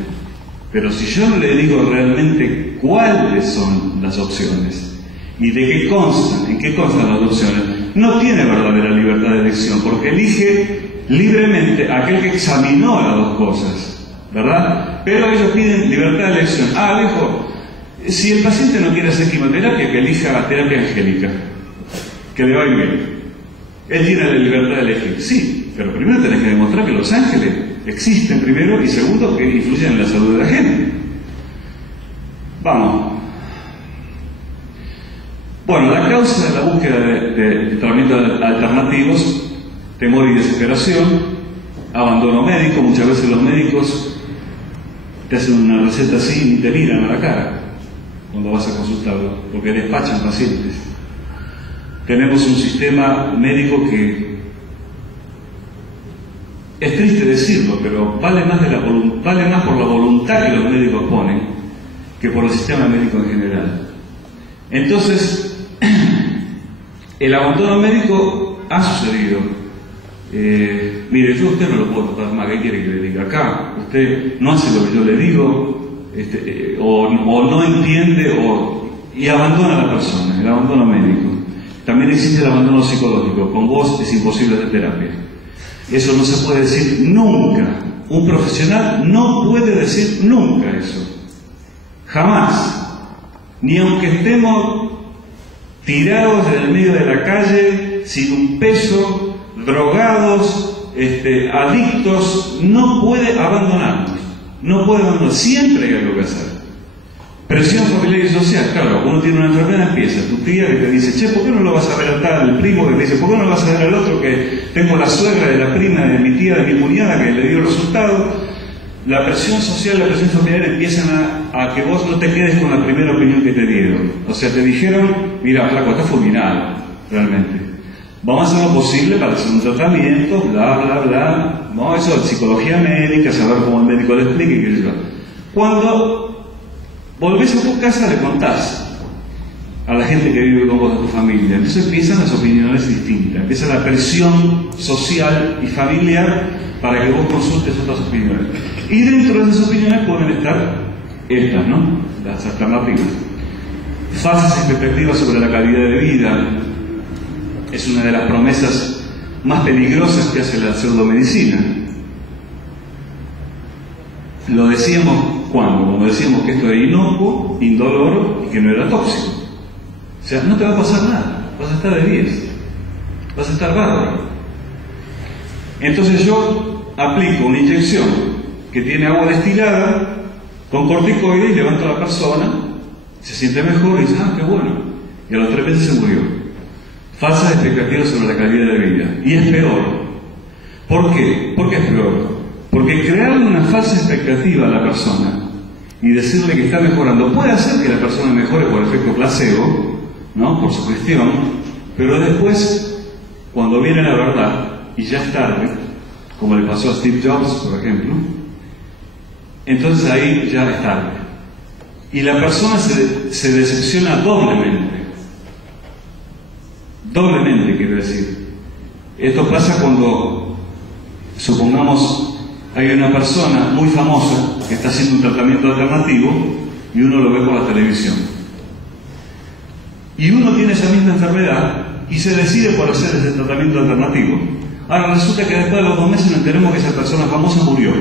Pero si yo no le digo realmente cuáles son las opciones y de qué constan, en qué constan las opciones, no tiene verdadera libertad de elección, porque elige libremente a aquel que examinó las dos cosas, ¿verdad? Pero ellos piden libertad de elección. Dijo, Si el paciente no quiere hacer quimioterapia, que elija terapia angélica, que le va a ir bien. Él tiene la libertad de elegir, sí, pero primero tenés que demostrar que los ángeles existen primero y segundo que influyen en la salud de la gente. Vamos. Bueno, la causa de la búsqueda de tratamientos alternativos: temor y desesperación, abandono médico. Muchas veces los médicos te hacen una receta así y te miran a la cara cuando vas a consultarlo, porque despachan pacientes. Tenemos un sistema médico que, es triste decirlo, pero vale más por la voluntad que los médicos ponen que por el sistema médico en general. Entonces, el abandono médico ha sucedido. Mire, yo a usted no lo puedo tratar más, ¿qué quiere que le diga? Acá, usted no hace lo que yo le digo, o no entiende, y abandona a la persona, el abandono médico. También existe el abandono psicológico. Con vos es imposible hacer terapia. Eso no se puede decir nunca. Un profesional no puede decir nunca eso. Jamás. Ni aunque estemos tirados en el medio de la calle, sin un peso, drogados, adictos, no puede abandonarnos. No puede abandonarnos. Siempre hay algo que hacer. Presión familiar y social, claro, uno tiene una enfermedad, empieza tu tía que te dice, che, ¿por qué no lo vas a ver al tal? El primo que te dice, ¿por qué no lo vas a ver al otro? Que tengo la suegra de la prima de mi tía, de mi cuñada, que le dio el resultado. La presión social, la presión familiar empiezan a que vos no te quedes con la primera opinión que te dieron. O sea, te dijeron, mira, flaco, estás fulminado, realmente. Vamos a hacer lo posible para hacer un tratamiento, bla, bla, bla. No, eso es psicología médica, saber cómo el médico le explique, qué sé yo. Cuando volvés a tu casa, le contás a la gente que vive con vos, a tu familia. Entonces empiezan las opiniones distintas, empieza la presión social y familiar para que vos consultes otras opiniones. Y dentro de esas opiniones pueden estar estas, ¿no? Las alternativas. Falsas expectativas sobre la calidad de vida es una de las promesas más peligrosas que hace la pseudomedicina. Lo decíamos cuando decíamos que esto era inocuo, indoloro y que no era tóxico. O sea, no te va a pasar nada, vas a estar de 10, vas a estar bárbaro. Entonces yo aplico una inyección que tiene agua destilada con corticoides y levanto a la persona, se siente mejor y dice, ah, qué bueno. Y a los 3 meses se murió. Falsas expectativas sobre la calidad de vida. Y es peor. ¿Por qué? ¿Por qué es peor? Porque crearle una falsa expectativa a la persona y decirle que está mejorando puede hacer que la persona mejore por efecto placebo, ¿no? Por su gestión, pero después, cuando viene la verdad y ya es tarde, como le pasó a Steve Jobs, por ejemplo, entonces ahí ya es tarde. Y la persona se decepciona doblemente. Doblemente, quiero decir. Esto pasa cuando, supongamos, hay una persona muy famosa que está haciendo un tratamiento alternativo y uno lo ve por la televisión. Y uno tiene esa misma enfermedad y se decide por hacer ese tratamiento alternativo. Ahora resulta que después de los 2 meses nos enteremos que esa persona famosa murió.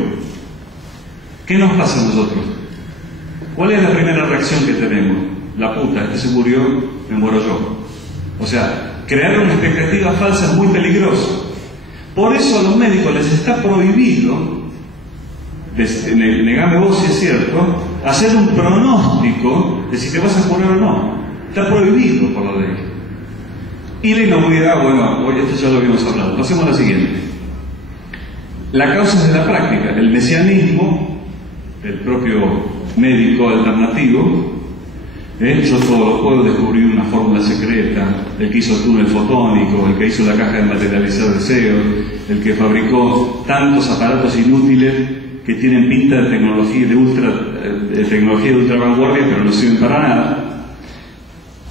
¿Qué nos pasa a nosotros? ¿Cuál es la primera reacción que tenemos? La puta, este se murió, me muero yo. O sea, crear una expectativa falsa es muy peligroso. Por eso a los médicos les está prohibido, negame vos si es cierto, hacer un pronóstico de si te vas a curar o no. Está prohibido por la ley. Y la inocuidad, bueno, hoy esto ya lo habíamos hablado. Pasemos a la siguiente. La causa de la práctica, el mesianismo, el propio médico alternativo. Yo todo lo puedo descubrir una fórmula secreta, el que hizo el túnel fotónico, el que hizo la caja de materializar deseos, el que fabricó tantos aparatos inútiles que tienen pinta de tecnología de ultra vanguardia, pero no sirven para nada.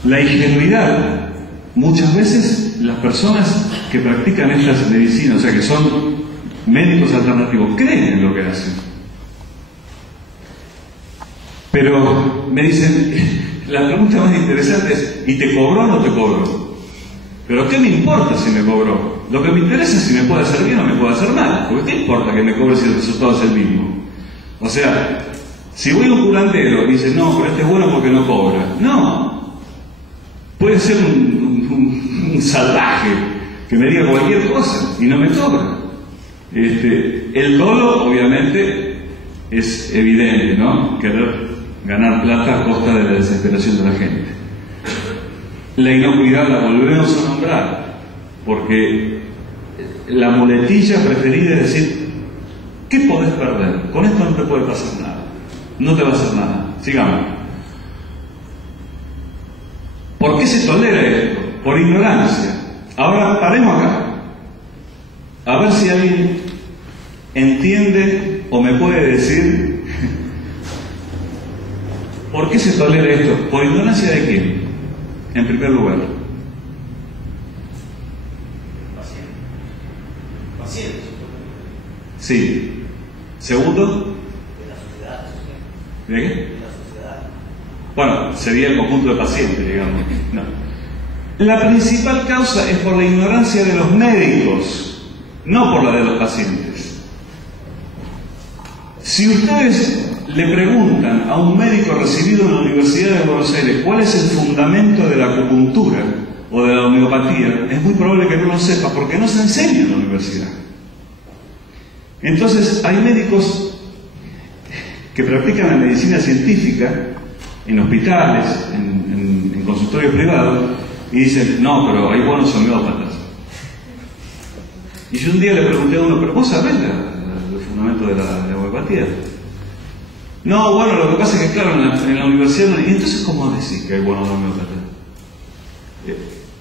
La ingenuidad. Muchas veces las personas que practican estas medicinas, o sea que son médicos alternativos, creen en lo que hacen. Pero me dicen, la pregunta más interesante es, ¿y te cobró o no te cobró? Pero ¿qué me importa si me cobró? Lo que me interesa es si me puede hacer bien o me puede hacer mal. Porque ¿qué importa que me cobre si el resultado es el mismo? O sea, Si voy a un curandero y dice, no, pero este es bueno porque no cobra. No. Puede ser un salvaje que me diga cualquier cosa y no me cobra. El dolo, obviamente, es evidente, ¿no? Querer ganar plata a costa de la desesperación de la gente. La inocuidad la volvemos a nombrar, porque la muletilla preferida es decir, ¿qué podés perder? Con esto no te puede pasar nada. No te va a hacer nada. Sigamos. ¿Por qué se tolera esto? Por ignorancia. Ahora paremos acá. A ver si alguien entiende o me puede decir ¿por qué se tolera esto? ¿Por ignorancia de quién? En primer lugar. Paciente. Sí. Segundo. De la sociedad. ¿De qué? De la sociedad. Bueno, sería el conjunto de pacientes, digamos. No. La principal causa es por la ignorancia de los médicos, no por la de los pacientes. Si ustedes le preguntan a un médico recibido en la Universidad de Buenos Aires cuál es el fundamento de la acupuntura o de la homeopatía, es muy probable que no lo sepa porque no se enseña en la universidad. Entonces, hay médicos que practican la medicina científica en hospitales, en consultorios privados, y dicen, no, pero hay buenos homeópatas. Y yo un día le pregunté a uno, ¿pero vos sabés el fundamento de la homeopatía? No, bueno, lo que pasa es que, claro, en la universidad no... ¿Y entonces cómo decís que hay buenos homeópatas?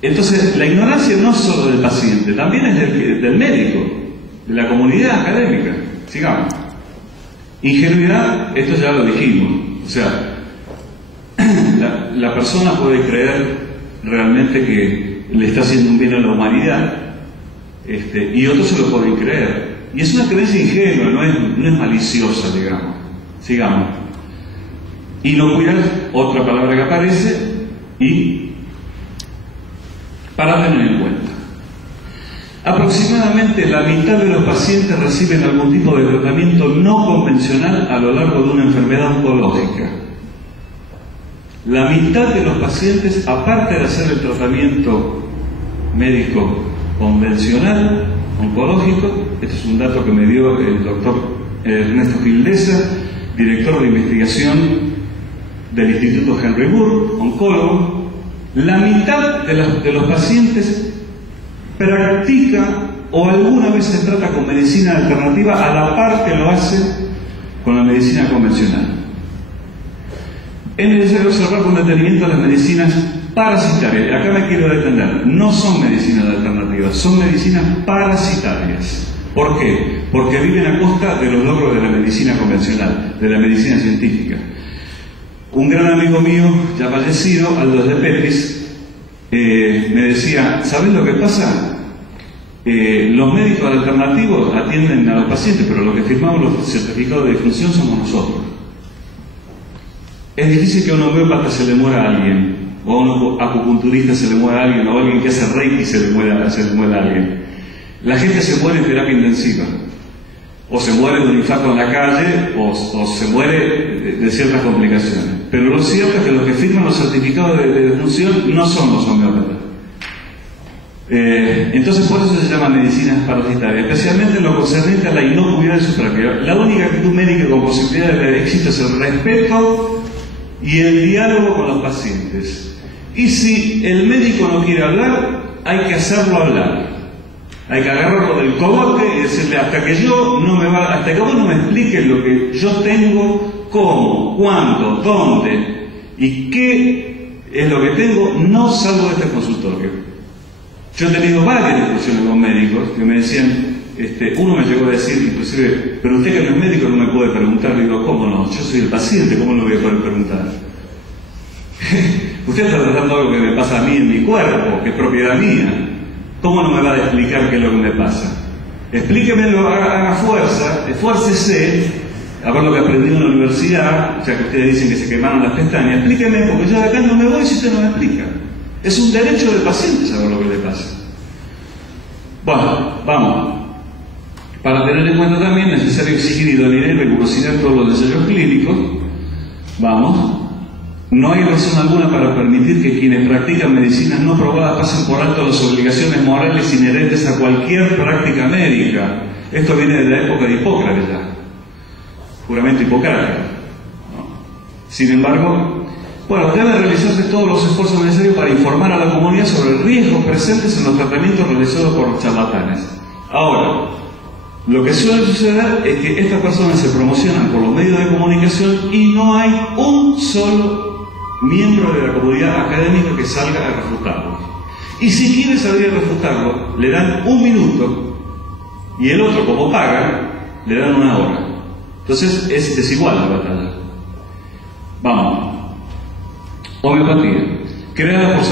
Entonces, la ignorancia no es solo del paciente, también es del médico, de la comunidad académica. Sigamos. Ingenuidad, esto ya lo dijimos. O sea, la persona puede creer realmente que le está haciendo un bien a la humanidad, y otros se lo pueden creer. Y es una creencia ingenua, no es maliciosa, digamos. Sigamos. Inocuidad, otra palabra que aparece, y para tener en cuenta. Aproximadamente la mitad de los pacientes reciben algún tipo de tratamiento no convencional a lo largo de una enfermedad oncológica. La mitad de los pacientes, aparte de hacer el tratamiento médico convencional, oncológico, este es un dato que me dio el doctor Ernesto Gildesa, director de investigación del Instituto Henry Moore, oncólogo, la mitad de los pacientes practica o alguna vez se trata con medicina alternativa a la par que lo hace con la medicina convencional. Es necesario observar con detenimiento las medicinas parasitarias. Acá me quiero detener. No son medicinas alternativas, son medicinas parasitarias. ¿Por qué? Porque viven a costa de los logros de la medicina convencional, de la medicina científica. Un gran amigo mío, ya fallecido, Aldo de Petris, me decía, ¿sabés lo que pasa? Los médicos alternativos atienden a los pacientes, pero los que firmamos los certificados de defunción somos nosotros. Es difícil que a un homeópata se le muera a alguien, o a un acupunturista se le muera a alguien, o a alguien que hace reiki se le muera a alguien. La gente se muere en terapia intensiva, o se muere de un infarto en la calle, o se muere de ciertas complicaciones. Pero lo cierto es que los que firman los certificados de defunción no son los homeópatas. Entonces por eso se llama medicinas parasitarias, especialmente en lo concerniente a la inocuidad de su práctica. La única actitud médica con posibilidades de éxito es el respeto y el diálogo con los pacientes. Y si el médico no quiere hablar, hay que hacerlo hablar. Hay que agarrarlo del cogote y decirle, hasta que vos no me expliques lo que yo tengo, cómo, cuándo, dónde y qué es lo que tengo, no salgo de este consultorio. Yo he tenido varias discusiones con médicos que me decían, uno me llegó a decir, inclusive, pero usted que no es médico no me puede preguntar. Le digo, ¿cómo no? Yo soy el paciente, ¿cómo no voy a poder preguntar? Usted está tratando algo que me pasa a mí en mi cuerpo, que es propiedad mía. ¿Cómo no me va a explicar qué es lo que me pasa? Explíquemelo, haga fuerza, esfuércese a ver lo que aprendí en la universidad, ya que ustedes dicen que se quemaron las pestañas. Explíqueme, porque yo de acá no me voy si usted no me explica. Es un derecho del paciente saber lo que le pasa. Bueno, vamos. Para tener en cuenta también es necesario exigir idoneidad y rigurosidad en todos los ensayos clínicos. Vamos. No hay razón alguna para permitir que quienes practican medicinas no probadas pasen por alto las obligaciones morales inherentes a cualquier práctica médica. Esto viene de la época de Hipócrates ya. Juramento hipocrático. ¿No? Sin embargo, bueno, deben realizarse todos los esfuerzos necesarios para informar a la comunidad sobre los riesgos presentes en los tratamientos realizados por charlatanes. Ahora, lo que suele suceder es que estas personas se promocionan por los medios de comunicación y no hay un solo miembro de la comunidad académica que salga a refutarlo. Y si quiere salir a refutarlo, le dan 1 minuto y el otro, como paga, le dan 1 hora. Entonces es desigual la batalla. Vamos. Homeopatía, creada por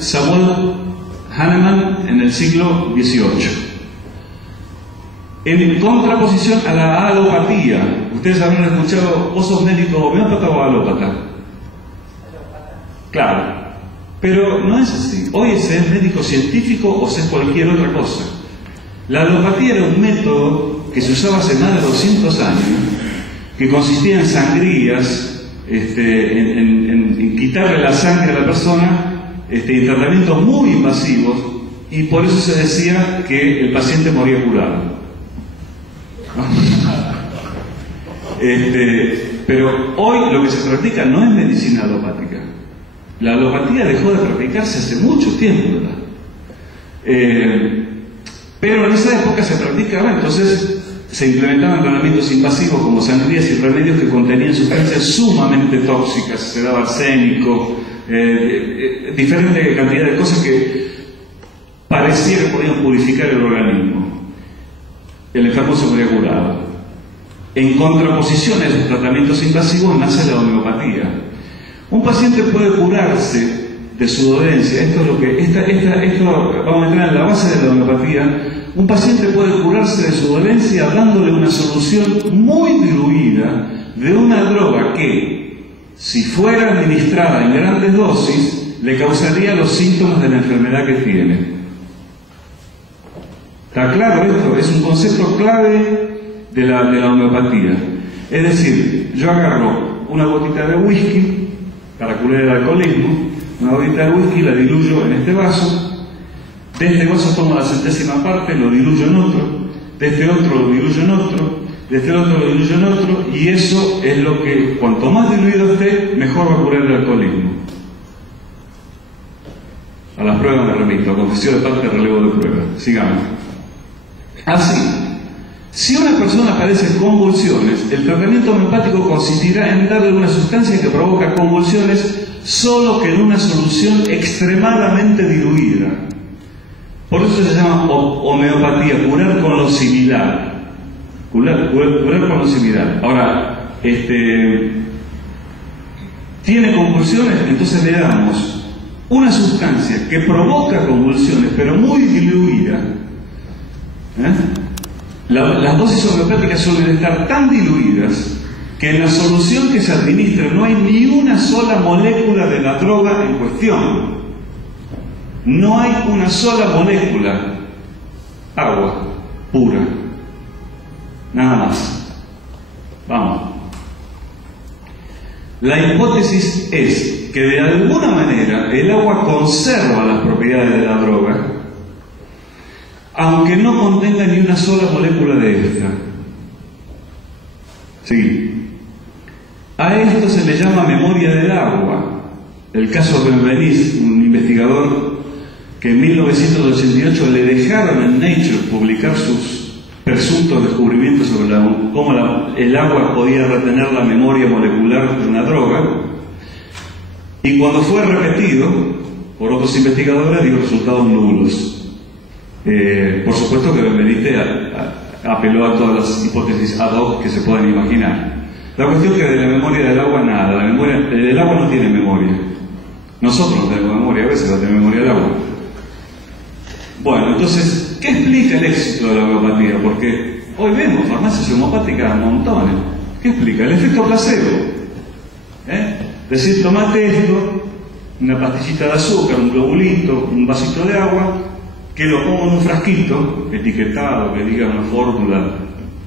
Samuel Hahnemann en el siglo XVIII. En contraposición a la alopatía. Ustedes habrán escuchado, ¿vos sos médico homeópata o alópata? Claro, pero no es así. Hoy se es médico científico o se es cualquier otra cosa. La alopatía era un método que se usaba hace más de 200 años, que consistía en sangrías, en quitarle la sangre a la persona, en tratamientos muy invasivos, y por eso se decía que el paciente moría curado. Pero hoy lo que se practica no es medicina alopática. La alopatía dejó de practicarse hace mucho tiempo, ¿verdad? Pero en esa época se practicaba, entonces se implementaban tratamientos invasivos como sangrías y remedios que contenían sustancias sumamente tóxicas, se daba arsénico, diferente cantidad de cosas que parecía que podían purificar el organismo. El enfermo se moría curado. En contraposición a esos tratamientos invasivos nace la homeopatía. Un paciente puede curarse de su dolencia. Esto es lo que esto vamos a entrar en la base de la homeopatía. Un paciente puede curarse de su dolencia dándole una solución muy diluida de una droga que, si fuera administrada en grandes dosis, le causaría los síntomas de la enfermedad que tiene. ¿Está claro esto? Es un concepto clave de la homeopatía. Es decir, yo agarro una gotita de whisky para curar el alcoholismo, una gotita de whisky, la diluyo en este vaso, de este vaso tomo la 100ª parte, lo diluyo en otro, de este otro lo diluyo en otro, de este otro lo diluyo en otro, y eso es lo que, cuanto más diluido esté, mejor va a curar el alcoholismo. A las pruebas me remito, a confesión de parte, relevo de pruebas. Sigamos. Así, si una persona padece convulsiones, el tratamiento homeopático consistirá en darle una sustancia que provoca convulsiones, solo que en una solución extremadamente diluida. Por eso se llama homeopatía, curar con lo similar. Curar con lo similar. Ahora, tiene convulsiones, entonces le damos una sustancia que provoca convulsiones, pero muy diluida. Las dosis homeopáticas suelen estar tan diluidas que en la solución que se administra no hay ni una sola molécula de la droga en cuestión. No hay una sola molécula. Agua pura. Nada más. Vamos. La hipótesis es que de alguna manera el agua conserva las propiedades de la droga, aunque no contenga ni una sola molécula de esta. Sí. A esto se le llama memoria del agua. El caso Benveniste, un investigador que en 1988 le dejaron en Nature publicar sus presuntos descubrimientos sobre cómo el agua podía retener la memoria molecular de una droga, y cuando fue repetido por otros investigadores dio resultados nulos. Por supuesto que Benveniste apeló a todas las hipótesis ad hoc que se puedan imaginar. La cuestión es que de la memoria del agua nada. El agua no tiene memoria. Nosotros no tenemos memoria, a veces no tenemos memoria del agua. Bueno, entonces, ¿qué explica el éxito de la homeopatía? Porque hoy vemos farmacias homeopáticas montones. ¿Qué explica? El efecto placebo. Decir, tomate esto, una pastillita de azúcar, un globulito, un vasito de agua, que lo pongo en un frasquito etiquetado, que diga una fórmula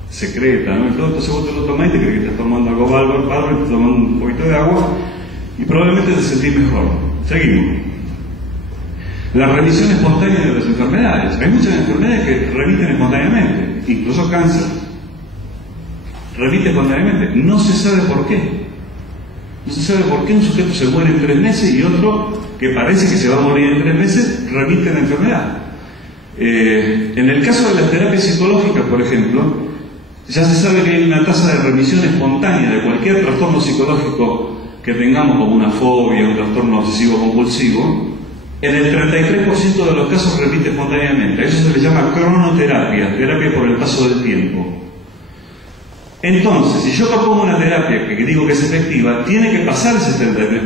secreta, ¿no? Entonces vos te lo tomás y te crees que estás tomando algo bárbaro, y te tomás un poquito de agua y probablemente te sentís mejor. Seguimos. La remisión espontánea de las enfermedades. Hay muchas enfermedades que remiten espontáneamente, incluso cáncer. Remite espontáneamente. No se sabe por qué. No se sabe por qué un sujeto se muere en 3 meses y otro que parece que se va a morir en 3 meses remite la enfermedad. En el caso de las terapias psicológicas, por ejemplo, ya se sabe que hay una tasa de remisión espontánea de cualquier trastorno psicológico que tengamos, como una fobia, un trastorno obsesivo compulsivo. En el 33% de los casos repite espontáneamente. A eso se le llama cronoterapia, terapia por el paso del tiempo. Entonces, si yo propongo una terapia que digo que es efectiva, tiene que pasar ese 33%.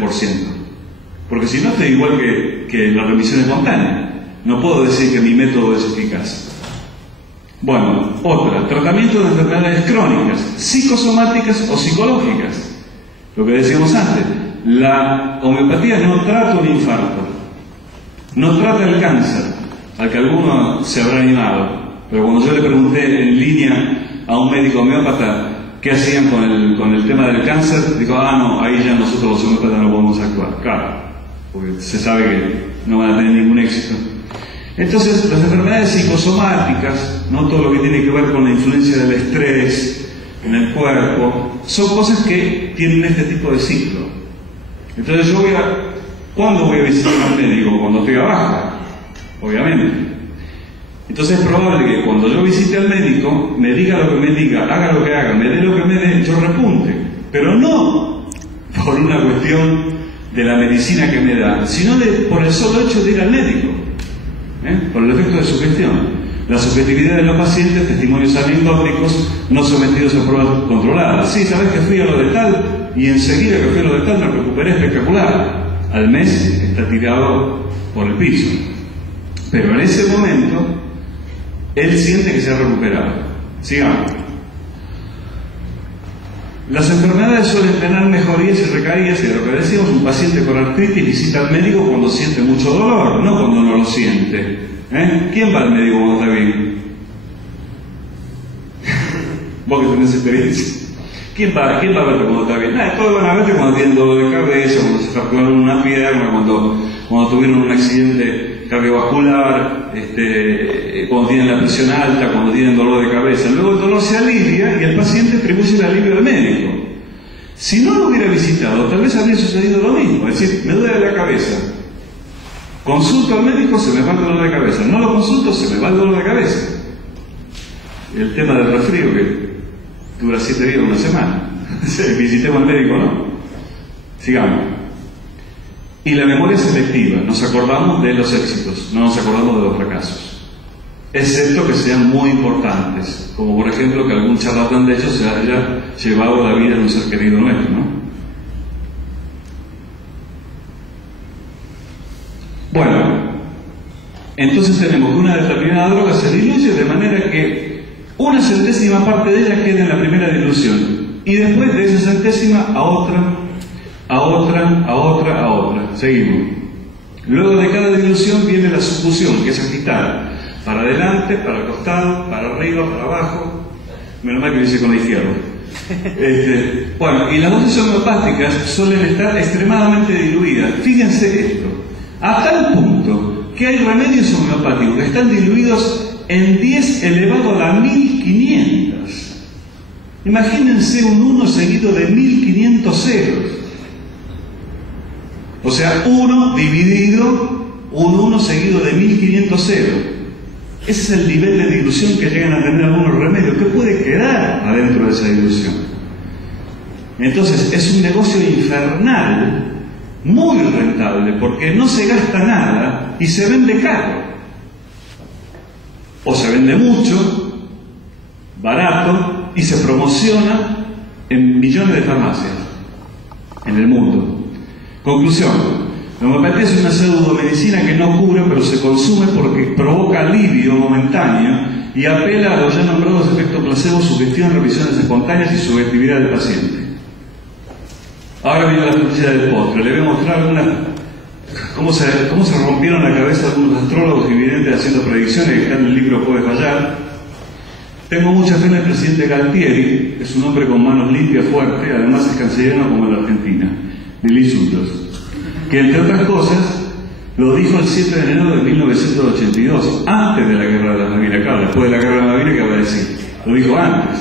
Porque si no, estoy igual que la remisión espontánea. No puedo decir que mi método es eficaz. Bueno, otra, tratamiento de enfermedades crónicas, psicosomáticas o psicológicas. Lo que decíamos antes, la homeopatía no trata un infarto, no trata el cáncer, al que alguno se habrá animado. Pero cuando yo le pregunté en línea a un médico homeópata qué hacían con el tema del cáncer, dijo, no, ahí ya nosotros los homeópatas no podemos actuar. Claro, porque se sabe que no van a tener ningún éxito. Entonces, las enfermedades psicosomáticas, no todo lo que tiene que ver con la influencia del estrés en el cuerpo, son cosas que tienen este tipo de ciclo. Entonces yo ¿cuándo voy a visitar al médico? Cuando estoy abajo, obviamente. Entonces es probable que cuando yo visite al médico, me diga lo que me diga, haga lo que haga, me dé lo que me dé, yo repunte. Pero no por una cuestión de la medicina que me da, sino por el solo hecho de ir al médico. Por el efecto de sugestión. La subjetividad de los pacientes, testimonios anecdóticos no sometidos a pruebas controladas. Sí, sabes que fui a lo de tal y enseguida que fui a lo de tal me recuperé espectacular. Al mes está tirado por el piso. Pero en ese momento, él siente que se ha recuperado. Sigamos. Las enfermedades suelen tener mejorías y recaídas, y de lo que decíamos, un paciente con artritis visita al médico cuando siente mucho dolor, no cuando no lo siente. ¿Quién va al médico cuando está bien? Vos que tenés experiencia. ¿Quién va a verte cuando está bien? Todos van a verte cuando tienen dolor de cabeza, cuando se fracturaron una pierna, cuando tuvieron un accidente cardiovascular, cuando tienen la presión alta, cuando tienen dolor de cabeza. Luego el dolor se alivia y el paciente atribuye el alivio al médico. Si no lo hubiera visitado, tal vez habría sucedido lo mismo. Es decir, me duele la cabeza. Consulto al médico, se me va el dolor de cabeza. No lo consulto, se me va el dolor de cabeza. El tema del resfrío que dura 7 días, una semana. Visitemos al médico, ¿no? Sigamos. Y la memoria selectiva, nos acordamos de los éxitos, no nos acordamos de los fracasos, excepto que sean muy importantes, como por ejemplo que algún charlatán de ellos se haya llevado la vida de un ser querido nuestro, ¿no? Bueno, entonces tenemos que una determinada droga se diluye de manera que una centésima parte de ella queda en la primera dilución, y después de esa centésima a otra. Seguimos. Luego de cada dilución viene la subfusión, que es agitar para adelante, para el costado, para arriba, para abajo. Menos mal que lo hice con la izquierda. Bueno, y las dosis homeopáticas suelen estar extremadamente diluidas. Fíjense esto, a tal punto que hay remedios homeopáticos que están diluidos en 10 elevado a la 1500. Imagínense un 1 seguido de 1500 ceros. O sea, 1 dividido, un 1 seguido de 1500 ceros. Ese es el nivel de dilución que llegan a tener algunos remedios. ¿Qué puede quedar adentro de esa dilución? Entonces, es un negocio infernal, muy rentable, porque no se gasta nada y se vende caro. O se vende mucho, barato, y se promociona en millones de farmacias en el mundo. Conclusión: la homeopatía es una pseudomedicina que no cura, pero se consume porque provoca alivio momentáneo y apela a los ya nombrados efectos placebo, sugestión, revisiones espontáneas y subjetividad del paciente. Ahora viene la frutilla del postre. Le voy a mostrar cómo se rompieron la cabeza algunos astrólogos y videntes haciendo predicciones, que está en el libro Puede Fallar. Tengo mucha fe en el presidente Galtieri, que es un hombre con manos limpias, fuerte, además es cancellero como en la Argentina, Lili Sutros, que entre otras cosas lo dijo el 7 de enero de 1982, antes de la Guerra de las Malvinas. Claro, después de la Guerra de las Malvinas, ¿qué va a decir? Lo dijo antes.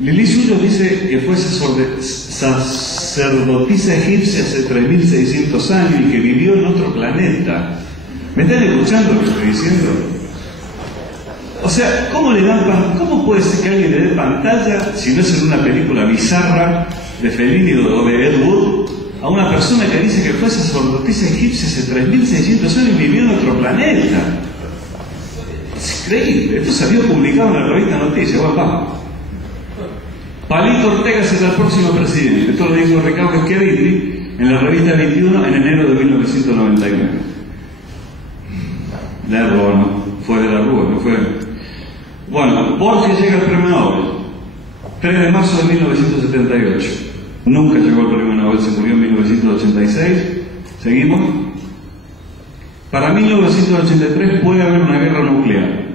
Lili Sutros dice que fue sacerdotisa egipcia hace 3.600 años y que vivió en otro planeta. ¿Me están escuchando lo que estoy diciendo? O sea, ¿cómo puede ser que alguien le dé pantalla, si no es en una película bizarra de Fellini o de Ed Wood, a una persona que dice que fue sacerdotisa egipcia hace 3.600 años y vivió en otro planeta? Es increíble. Esto salió publicado en la revista Noticias. Bueno, vamos. Palito Ortega será el próximo presidente. Esto lo dijo Ricardo Schiavitti en la revista 21 en enero de 1999. La error, ¿no? Fue de la Rúa, no fue. Bueno, Borges llega al premio Nobel, 3 de marzo de 1978. Nunca llegó al premio Nobel, se murió en 1986. ¿Seguimos? Para 1983 puede haber una guerra nuclear.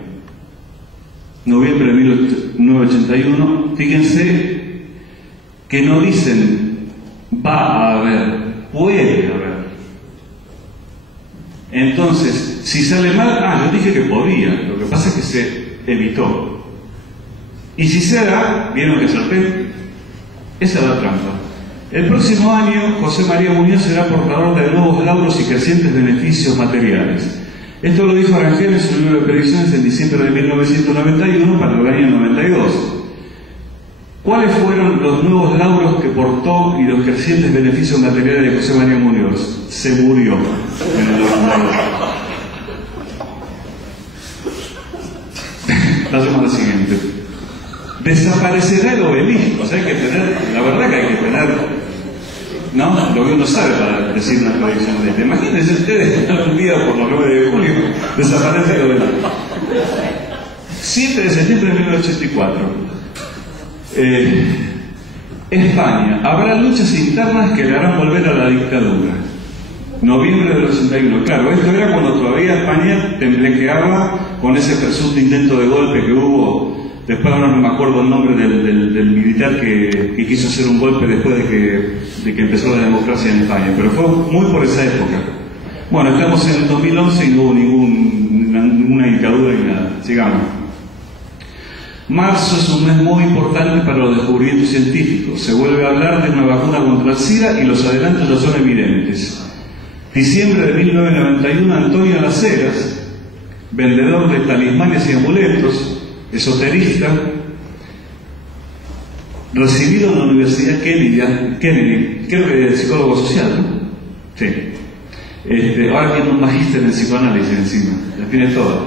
Noviembre de 1981. Fíjense que no dicen va a haber, puede haber. Entonces, si sale mal, yo dije que podía, lo que pasa es que se evitó. Y si se da, ¿vieron que acerté? Esa es la trampa. El próximo año, José María Muñoz será portador de nuevos lauros y crecientes beneficios materiales. Esto lo dijo Arangel en su libro de predicciones en diciembre de 1991 para el año 92. ¿Cuáles fueron los nuevos lauros que portó y los crecientes beneficios materiales de José María Muñoz? Se murió en el lauros. Pasemos a la siguiente. Desaparecerá el obelisco. O sea, hay que tener, la verdad que hay que tener, ¿no? Lo que uno sabe para decir una predicción de este. Imagínense ustedes, un día por los 9 de julio, desaparece el obelisco. 7 de septiembre de 1984. España. Habrá luchas internas que le harán volver a la dictadura. Noviembre del 81. Claro, esto era cuando todavía España temblequeaba con ese presunto intento de golpe que hubo. Después ahora no me acuerdo el nombre del militar que quiso hacer un golpe después de que empezó la democracia en España. Pero fue muy por esa época. Bueno, estamos en el 2011 y no hubo ninguna dictadura ni nada. Sigamos. Marzo es un mes muy importante para los descubrimientos científicos. Se vuelve a hablar de una vacuna contra el SIDA y los adelantos ya son evidentes. Diciembre de 1991, Antonio Las Heras, vendedor de talismanes y amuletos, esoterista, recibido en la Universidad Kennedy, creo que es psicólogo social, ¿no? Sí. Ahora tiene un magíster en psicoanálisis encima, la tiene toda.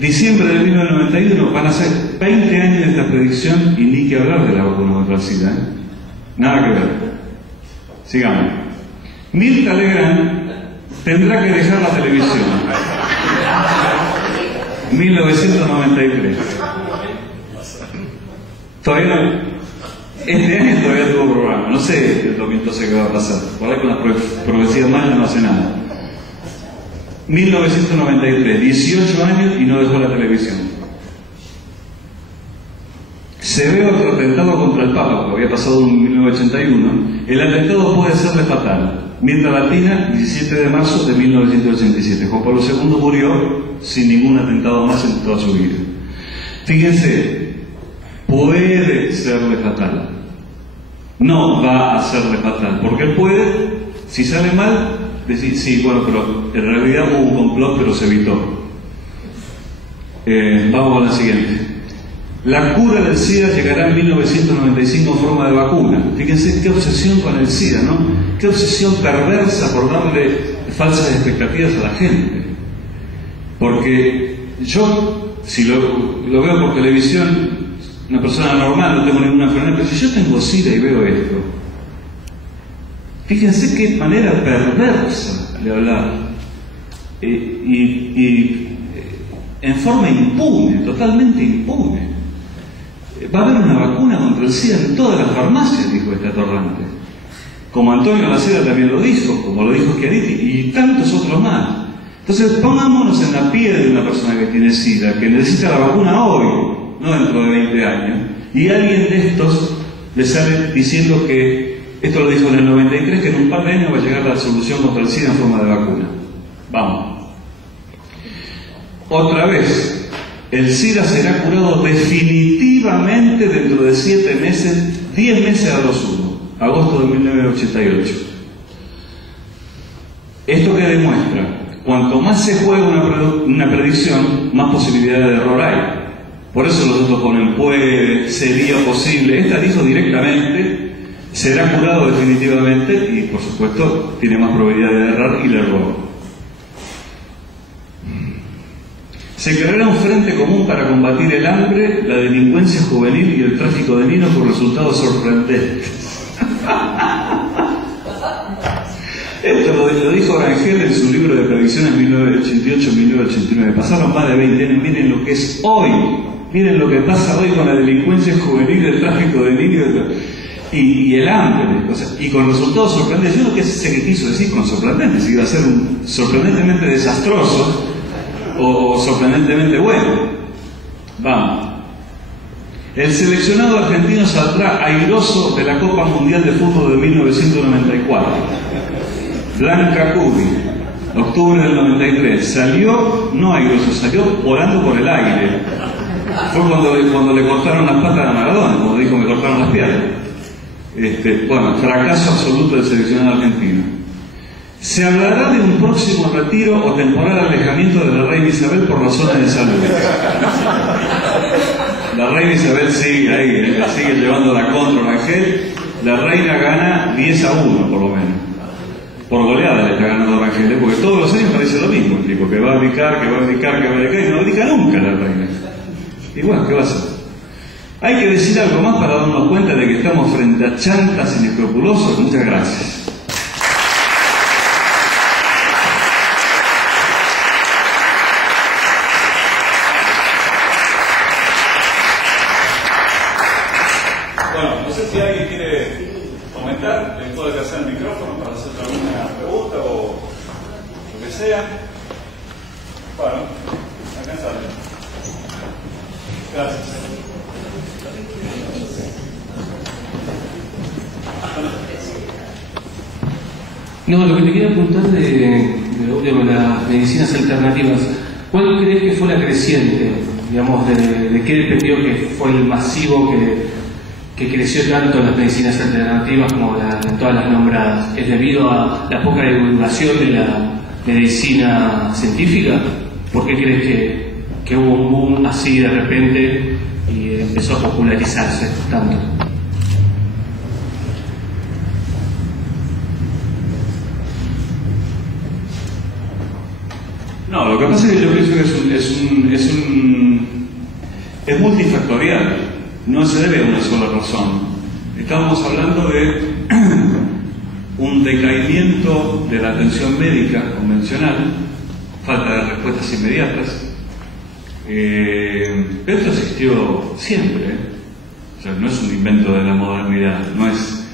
Diciembre de 1991, van a ser 20 años de esta predicción y ni que hablar de la vacuna contra el SIDA, ¿eh? Nada que ver. Sigamos. Mirta Legrand tendrá que dejar la televisión. 1993. Todavía no. Este año todavía tuvo programa. No sé el 2012 qué va a pasar. Por ahí con las profecías malas no hace nada. 1993, 18 años y no dejó la televisión. Se ve otro atentado contra el Papa, que había pasado en 1981. El atentado puede serle fatal. Mirta Latina, 17 de marzo de 1987. Juan Pablo II murió sin ningún atentado más en toda su vida. Fíjense, puede serle fatal. No va a serle fatal, porque él puede, si sale mal, decir, sí, bueno, pero en realidad hubo un complot, pero se evitó. Vamos a la siguiente. La cura del SIDA llegará en 1995 en forma de vacuna. Fíjense qué obsesión con el SIDA, ¿no? Qué obsesión perversa por darle falsas expectativas a la gente. Porque yo, si lo veo por televisión, una persona normal, no tengo ninguna enfermedad, pero si yo tengo SIDA y veo esto, fíjense qué manera perversa de hablar. Y en forma impune, totalmente impune. Va a haber una vacuna contra el SIDA en todas las farmacias, dijo este atorrante. Como Antonio Las Heras también lo dijo, como lo dijo Schiavitti, y tantos otros más. Entonces pongámonos en la piel de una persona que tiene SIDA, que necesita la vacuna hoy, no dentro de 20 años, y alguien de estos le sale diciendo que, esto lo dijo en el 93, que en un par de años va a llegar la solución contra el SIDA en forma de vacuna. Vamos. Otra vez, el SIDA será curado definitivamente dentro de 7 meses, 10 meses a lo sumo, agosto de 1988. ¿Esto qué demuestra? Cuanto más se juega una predicción, más posibilidades de error hay. Por eso los otros ponen puede, sería posible. Esta dijo directamente, será curado definitivamente y por supuesto tiene más probabilidad de errar y le erró. Se creará un frente común para combatir el hambre, la delincuencia juvenil y el tráfico de niños con resultados sorprendentes. Esto lo dijo Orangel en su libro de predicciones 1988-1989. Pasaron más de 20 años, miren lo que es hoy. Miren lo que pasa hoy con la delincuencia juvenil, el tráfico de niños y el hambre. O sea, y con resultados sorprendentes. Yo no sé qué quiso decir con sorprendentes, si iba a ser sorprendentemente desastroso o sorprendentemente bueno. Vamos. El seleccionado argentino saldrá airoso de la Copa Mundial de Fútbol de 1994. Blanca Cudi, octubre del 93. Salió, no airoso, salió volando por el aire. Fue cuando le cortaron las patas a Maradona, como dijo, me cortaron las piernas. Bueno, fracaso absoluto del seleccionado argentino. Se hablará de un próximo retiro o temporal alejamiento de la reina Isabel por razones de salud. La reina Isabel sigue ahí, sigue llevando la contra Orangel. La reina gana 10-1 por lo menos. Por goleada le está ganando Orangel, porque todos los años parece lo mismo, el tipo que va a abdicar, y no abdica nunca la reina. Y bueno, ¿qué va a hacer? Hay que decir algo más para darnos cuenta de que estamos frente a chantas inescrupulosos. Muchas gracias. Bueno, no sé si alguien quiere comentar, les puedo alcanzar el micrófono para hacer alguna pregunta o lo que sea. Bueno, alcanzarle. Gracias. No, lo que te quería preguntar de las medicinas alternativas, ¿cuál crees que fue la creciente? Digamos, ¿de qué dependió que fue el masivo que creció tanto en las medicinas alternativas como en todas las nombradas? ¿Es debido a la poca divulgación de la medicina científica? ¿Por qué crees que hubo un boom así de repente y empezó a popularizarse tanto? No, lo que pasa es que yo pienso que es multifactorial, no se debe a una sola razón. Estamos hablando de un decaimiento de la atención médica convencional, falta de respuestas inmediatas, pero esto existió siempre, o sea, no es un invento de la modernidad, no es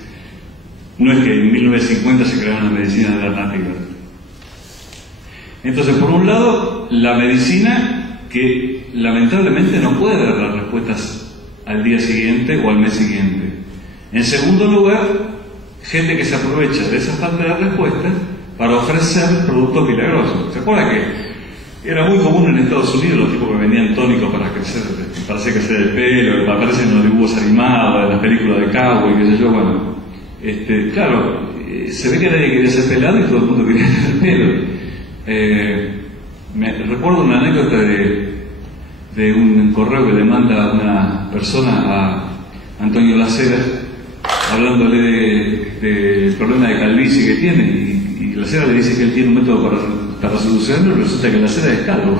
que en 1950 se crearon las medicinas alternativas. Entonces, por un lado, la medicina que lamentablemente no puede dar las respuestas al día siguiente o al mes siguiente. En segundo lugar, gente que se aprovecha de esa falta de respuesta para ofrecer productos milagrosos. ¿Se acuerda que era muy común en Estados Unidos los tipos que vendían tónicos para hacer crecer el pelo, que aparecen en los dibujos animados, en las películas de cowboy, qué sé yo? Bueno, claro, se ve que nadie quería ser pelado y todo el mundo quería tener pelo. Me recuerdo una anécdota de un correo que le manda una persona a Antonio Lacera hablándole del problema de calvicie que tiene y Lacera le dice que él tiene un método para solucionarlo y resulta que Lacera es calvo.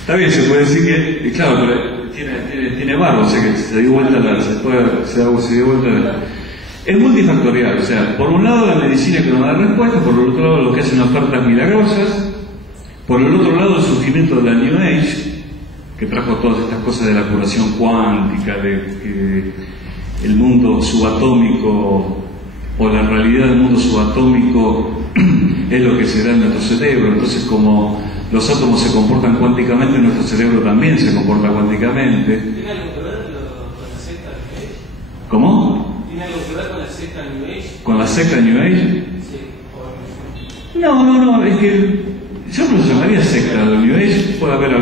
Está bien, se puede decir que, claro, pero tiene barba, o sea que se dio vuelta se dio vuelta. Es multifactorial, o sea, por un lado la medicina que nos da respuestas, por el otro lado los que hacen ofertas milagrosas, por el otro lado el surgimiento de la New Age, que trajo todas estas cosas de la curación cuántica, de el mundo subatómico, o la realidad del mundo subatómico es lo que se da en nuestro cerebro. Entonces, como los átomos se comportan cuánticamente, nuestro cerebro también se comporta cuánticamente. ¿Tiene algo que ver con la secta New Age? ¿Cómo? ¿Tiene algo que ver con la secta New Age? ¿Con la secta New Age? Sí. No, es que yo no lo llamaría secta. El New Age puede haber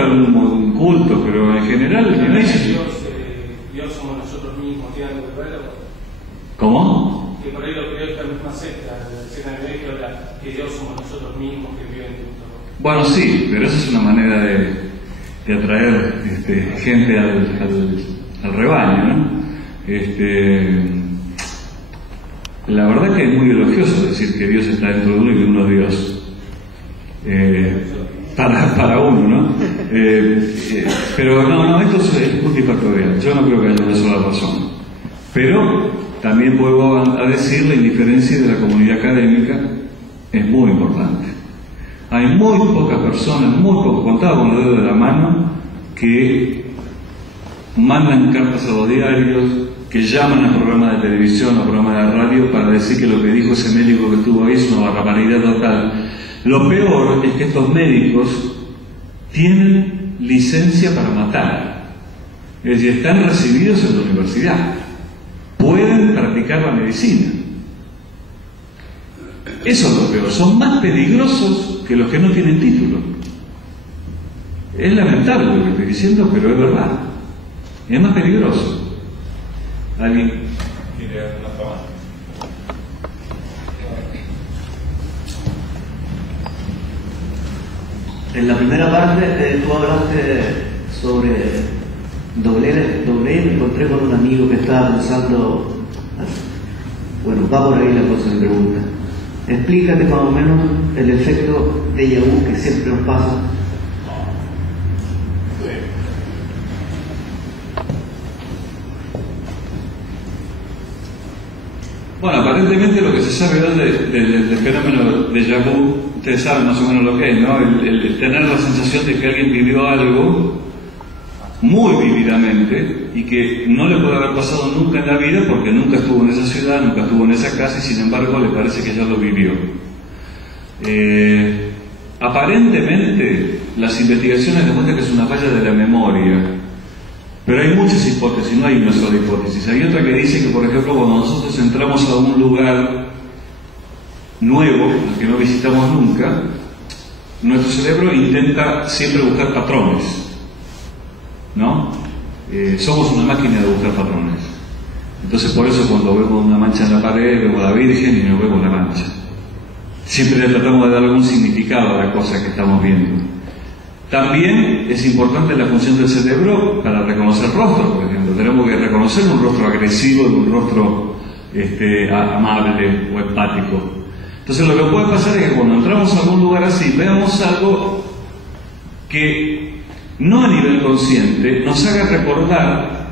algún culto, pero en general el New Age... Dios somos nosotros mismos, ¿tiene algo que ver? ¿Cómo? Que por ahí lo creo esta misma secta, la secta New Age, que habla que Dios somos nosotros mismos que viven juntos. Bueno, sí, pero esa es una manera de atraer gente al rebaño, ¿no? La verdad que es muy elogioso decir que Dios está dentro de uno y que uno es Dios. Para uno, ¿no? Pero no, esto es multifactorial. Yo no creo que haya una sola razón. Pero también puedo decir la indiferencia de la comunidad académica es muy importante. Hay muy pocas personas, muy pocos, contados con los dedos de la mano, que mandan cartas a los diarios, que llaman a programas de televisión, a programas de radio para decir que lo que dijo ese médico que estuvo ahí es una barbaridad total. Lo peor es que estos médicos tienen licencia para matar, es decir, están recibidos en la universidad, pueden practicar la medicina. Eso es lo peor, son más peligrosos que los que no tienen título. Es lamentable lo que estoy diciendo, pero es verdad. Es más peligroso. ¿Alguien quiere una más? En la primera parte tú hablaste sobre doble, me encontré con un amigo que estaba pensando, bueno, va por ahí la cosa, me pregunta. Explícate más o menos el efecto déjà vu que siempre nos pasa. Bueno, aparentemente lo que se sabe hoy del fenómeno déjà vu, ustedes saben más o menos lo que es, ¿no? El tener la sensación de que alguien vivió algo muy vívidamente y que no le puede haber pasado nunca en la vida porque nunca estuvo en esa ciudad, nunca estuvo en esa casa y sin embargo le parece que ya lo vivió. Aparentemente las investigaciones demuestran que es una falla de la memoria, pero hay muchas hipótesis, no hay una sola hipótesis. Hay otra que dice que, por ejemplo, cuando nosotros entramos a un lugar nuevo, al que no visitamos nunca, nuestro cerebro intenta siempre buscar patrones, ¿no? Somos una máquina de buscar patrones. Entonces por eso cuando vemos una mancha en la pared, vemos a la Virgen y no vemos la mancha. Siempre le tratamos de dar algún significado a la cosa que estamos viendo. También es importante la función del cerebro para reconocer rostros, por ejemplo. Tenemos que reconocer un rostro agresivo de un rostro amable o empático. Entonces lo que puede pasar es que cuando entramos a algún lugar así, veamos algo que no a nivel consciente nos haga recordar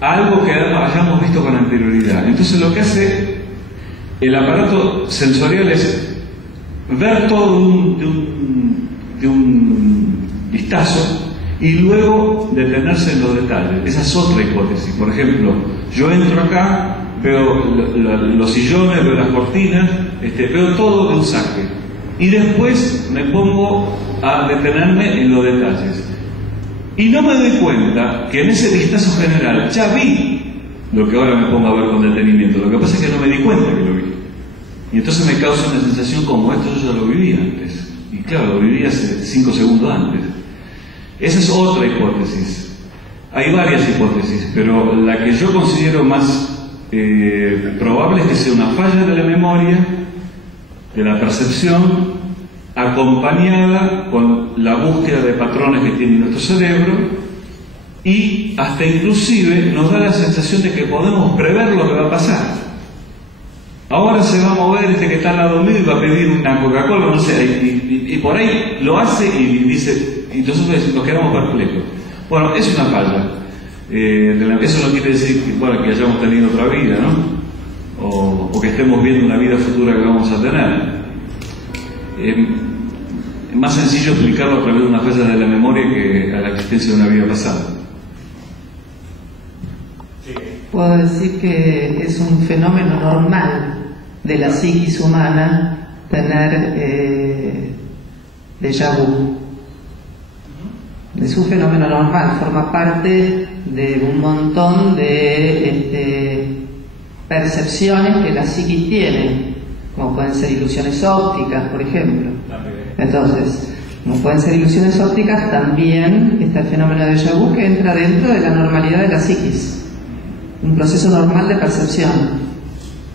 algo que hayamos visto con anterioridad. Entonces lo que hace el aparato sensorial es ver todo de un vistazo y luego detenerse en los detalles. Esa es otra hipótesis. Por ejemplo, yo entro acá, veo los sillones, veo las cortinas, veo todo de un saque y después me pongo a detenerme en los detalles y no me doy cuenta que en ese vistazo general ya vi lo que ahora me pongo a ver con detenimiento. Lo que pasa es que no me di cuenta que lo vi. Y entonces me causa una sensación como esto yo ya lo viví antes. Y claro, lo viví hace 5 segundos antes. Esa es otra hipótesis. Hay varias hipótesis, pero la que yo considero más probable es que sea una falla de la memoria, de la percepción, acompañada con la búsqueda de patrones que tiene nuestro cerebro y hasta inclusive nos da la sensación de que podemos prever lo que va a pasar. Ahora se va a mover que está al lado mío y va a pedir una Coca-Cola, no sé, y por ahí lo hace y dice, y nosotros nos quedamos perplejos. Bueno, es una falla. Eso no quiere decir que, bueno, que hayamos tenido otra vida, ¿no? O que estemos viendo una vida futura que vamos a tener. Es más sencillo explicarlo a través de una falla de la memoria que a la existencia de una vida pasada. Sí, puedo decir que es un fenómeno normal de la psiquis humana tener déjà vu. Es un fenómeno normal, forma parte de un montón de percepciones que la psiquis tiene, como pueden ser ilusiones ópticas, por ejemplo. Entonces, como pueden ser ilusiones ópticas, también está el fenómeno de déjà vu que entra dentro de la normalidad de la psiquis, un proceso normal de percepción.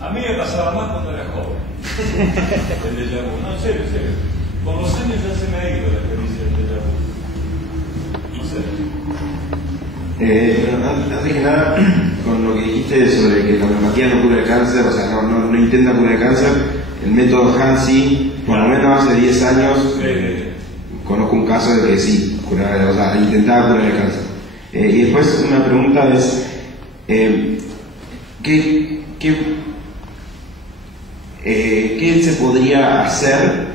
A mí me pasaba más cuando era joven. El déjà vu, no, en serio. Con los años ya se me ha ido la experiencia del déjà vu. No sé. Antes que nada, con lo que dijiste sobre que la homeopatía no cura el cáncer, o sea, no intenta curar el cáncer, el método Hansi, por lo menos hace 10 años, conozco un caso de que sí, intentaba curar el cáncer. Y después una pregunta es, ¿qué se podría hacer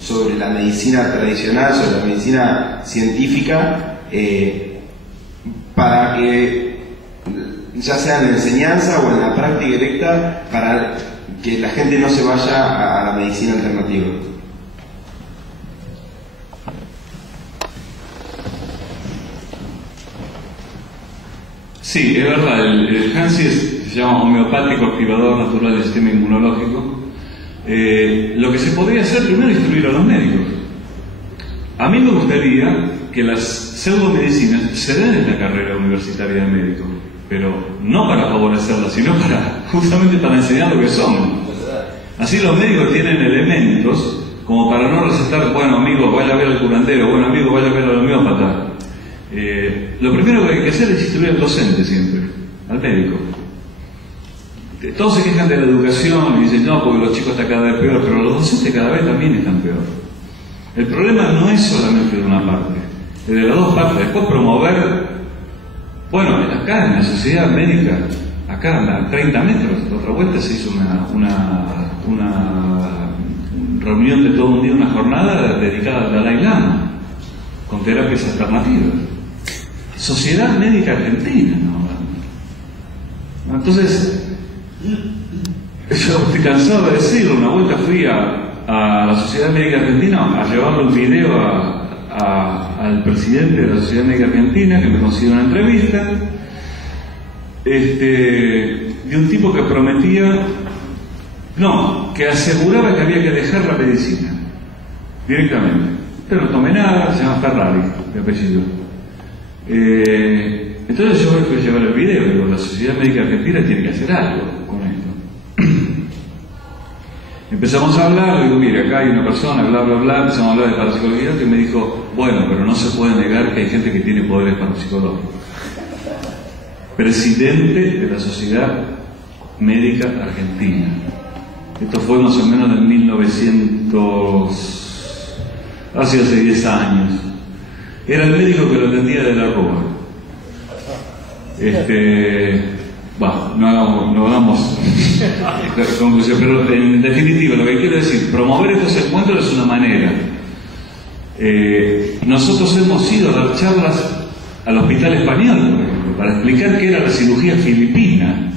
sobre la medicina tradicional, sobre la medicina científica, para que, ya sea en la enseñanza o en la práctica directa, para que la gente no se vaya a la medicina alternativa? Sí, es verdad, el Hansi se llama homeopático activador natural del sistema inmunológico. Lo que se podría hacer primero es instruir a los médicos. A mí me gustaría que las pseudomedicinas se den en la carrera universitaria de médico, pero no para favorecerlas, sino justamente para enseñar lo que son. Así los médicos tienen elementos como para no recetar, bueno amigo, vaya a ver al curandero, bueno amigo, vaya a ver al homeópata. Lo primero que hay que hacer es instruir al docente siempre, al médico. Todos se quejan de la educación y dicen, no, porque los chicos están cada vez peor, pero los docentes cada vez también están peor. El problema no es solamente de una parte, es de las dos partes. Después promover, bueno, acá en la sociedad médica, acá a 30 metros, la otra vuelta se hizo una reunión de todo un día, una jornada dedicada al Dalai Lama, con terapias alternativas. Sociedad Médica Argentina, ¿no? Entonces, yo estoy cansado de decirlo. Una vuelta fui a la Sociedad Médica Argentina a llevarle un video al presidente de la Sociedad Médica Argentina, que me consiguió una entrevista, de un tipo que prometía, que aseguraba que había que dejar la medicina directamente. Pero no tomé nada, se llama Ferrari, de apellido. Entonces yo fui a llevar el video, digo, la Sociedad Médica Argentina tiene que hacer algo con esto. Empezamos a hablar, digo, mire, acá hay una persona, bla, bla, bla, empezamos a hablar de parapsicología, que me dijo, bueno, pero no se puede negar que hay gente que tiene poderes parapsicológicos. Presidente de la Sociedad Médica Argentina. Esto fue más o menos en 1900, hace 10 años. Era el médico que lo atendía de la Rúa. No hagamos conclusión, pero en definitiva lo que quiero decir, promover estos encuentros es una manera. Nosotros hemos ido a dar charlas al Hospital Español, por ejemplo, para explicar qué era la cirugía filipina,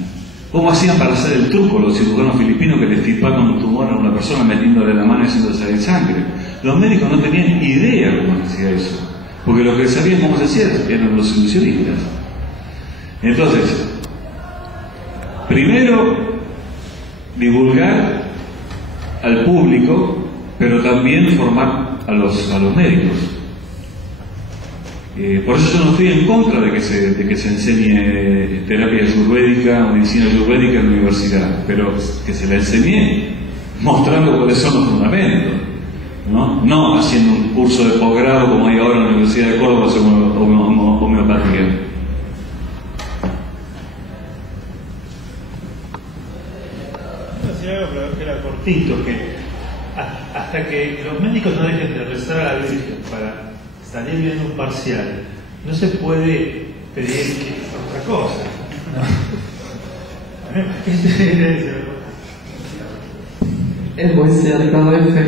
cómo hacían para hacer el truco los cirujanos filipinos que le extirpaban un tumor a una persona metiéndole la mano y haciéndole salir sangre. Los médicos no tenían idea cómo se hacía eso, porque los que sabían cómo se hacía eran los ilusionistas. Entonces, primero, divulgar al público, pero también formar a los médicos. Por eso yo no estoy en contra de que se enseñe terapia ayurvédica o medicina ayurvédica en la universidad, pero que se la enseñe mostrando cuáles son los fundamentos, no haciendo un curso de posgrado como hay ahora en la Universidad de Córdoba sobre homeopatía. Que era cortito, que hasta que los médicos no dejen de rezar a la Virgen para salir bien un parcial, no se puede pedir otra cosa. Es muy cierto, Efe.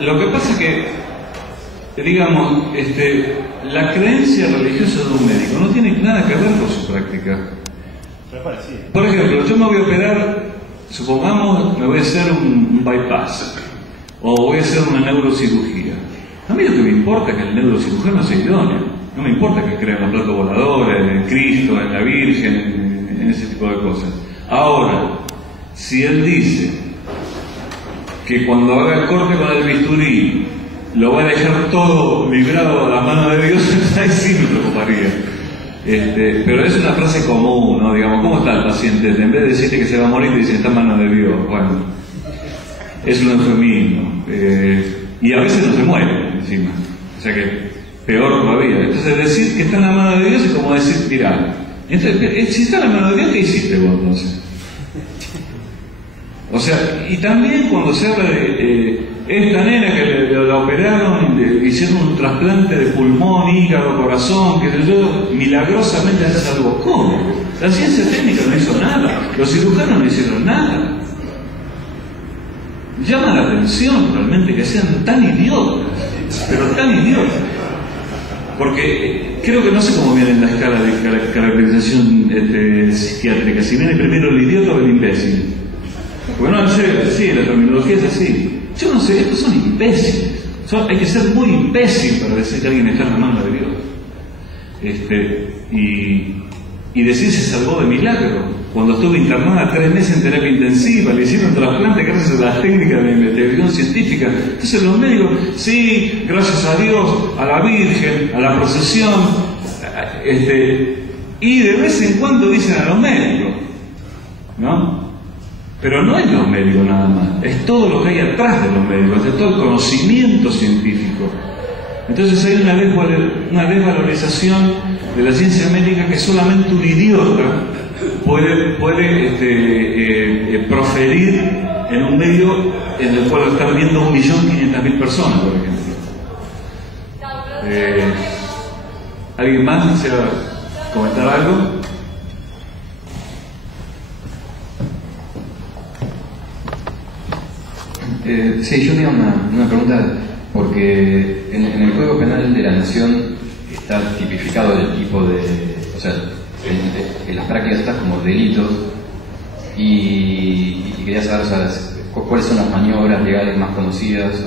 Lo que pasa es que digamos, la creencia religiosa de un médico no tiene nada que ver con su práctica. Por ejemplo, yo me voy a operar, supongamos, me voy a hacer un bypass o voy a hacer una neurocirugía. A mí lo que me importa es que el neurocirujano sea idóneo. No me importa que crea en los platos voladores, en Cristo, en la Virgen, en ese tipo de cosas. Ahora, si él dice que cuando haga el corte con el bisturí lo va a dejar todo librado a la mano de Dios, ahí sí me preocuparía. Pero es una frase común, ¿no? Digamos, ¿cómo está el paciente? En vez de decirte que se va a morir, te dice, está en manos de Dios. Bueno, es un eufemismo. Y a veces no se muere encima. O sea que peor todavía. Entonces decir que está en la mano de Dios es como decir, mirá, entonces, si está en la mano de Dios, ¿qué hiciste vos entonces? O sea, y también cuando se habla de esta nena que la operaron, hicieron un trasplante de pulmón, hígado, corazón, que sé yo, milagrosamente se salvó. ¿Cómo? La ciencia técnica no hizo nada, los cirujanos no hicieron nada. Llama la atención realmente que sean tan idiotas, pero tan idiotas. Porque creo que no sé cómo viene en la escala de caracterización psiquiátrica, si viene primero el idiota o el imbécil. Bueno, sí, la terminología es así. Yo no sé, estos son imbéciles. Hay que ser muy imbécil para decir que alguien está en la mano de Dios. Y decir se salvó de milagro. Cuando estuve internada 3 meses en terapia intensiva, le hicieron trasplante gracias a las técnicas de investigación científica. Entonces los médicos, sí, gracias a Dios, a la Virgen, a la procesión, y de vez en cuando dicen a los médicos, ¿no? Pero no es los médicos nada más, es todo lo que hay atrás de los médicos, es todo el conocimiento científico. Entonces hay una desvalorización de la ciencia médica que solamente un idiota puede proferir en un medio en el cual están viendo 1.500.000 personas, por ejemplo. ¿Alguien más desea comentar algo? Sí, yo tenía una pregunta, porque en el Código Penal de la Nación está tipificado el tipo de, o sea, en las prácticas estas como delitos, y quería saber, o sea, cuáles son las maniobras legales más conocidas,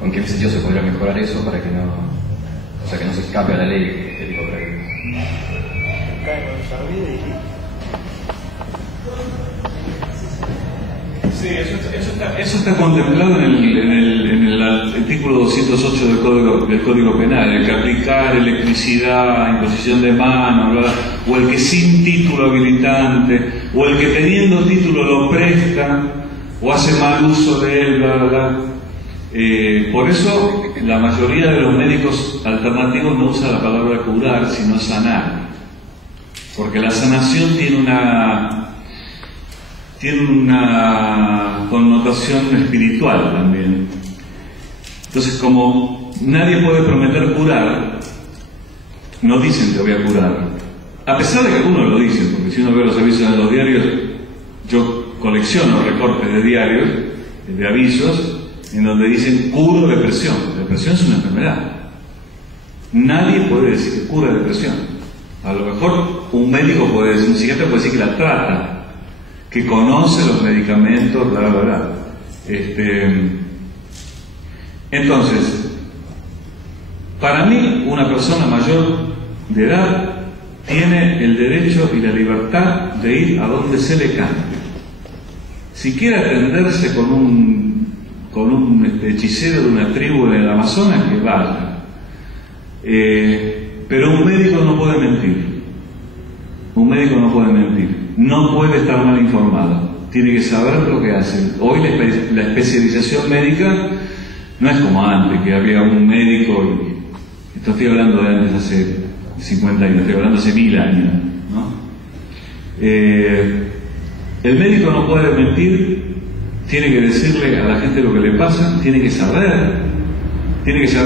o en qué sentido se podría mejorar eso para que no, o sea, que no se escape a la ley este tipo de prácticas. Sí, eso está contemplado en el artículo 208 del Código Penal, el que aplicar electricidad, imposición de mano, bla, o el que sin título habilitante, o el que teniendo título lo presta, o hace mal uso de él, bla, bla, bla. Por eso la mayoría de los médicos alternativos no usa la palabra curar, sino sanar, porque la sanación tiene una connotación espiritual también. Entonces, como nadie puede prometer curar, no dicen te voy a curar, a pesar de que algunos lo dicen, porque si uno ve los avisos en los diarios, yo colecciono recortes de diarios, de avisos, en donde dicen curo depresión. Depresión es una enfermedad. Nadie puede decir que cura depresión. A lo mejor un médico puede decir, un psiquiatra puede decir que la trata, que conoce los medicamentos, bla, bla, bla. Entonces, para mí, una persona mayor de edad tiene el derecho y la libertad de ir a donde se le cante. Si quiere atenderse con un hechicero de una tribu en el Amazonas, que vaya. Pero un médico no puede mentir. Un médico no puede mentir. No puede estar mal informado. Tiene que saber lo que hace. Hoy la especialización médica no es como antes, que había un médico, y esto estoy hablando de antes, hace 50 años, estoy hablando hace 1000 años, ¿no? El médico no puede mentir, tiene que decirle a la gente lo que le pasa, tiene que saber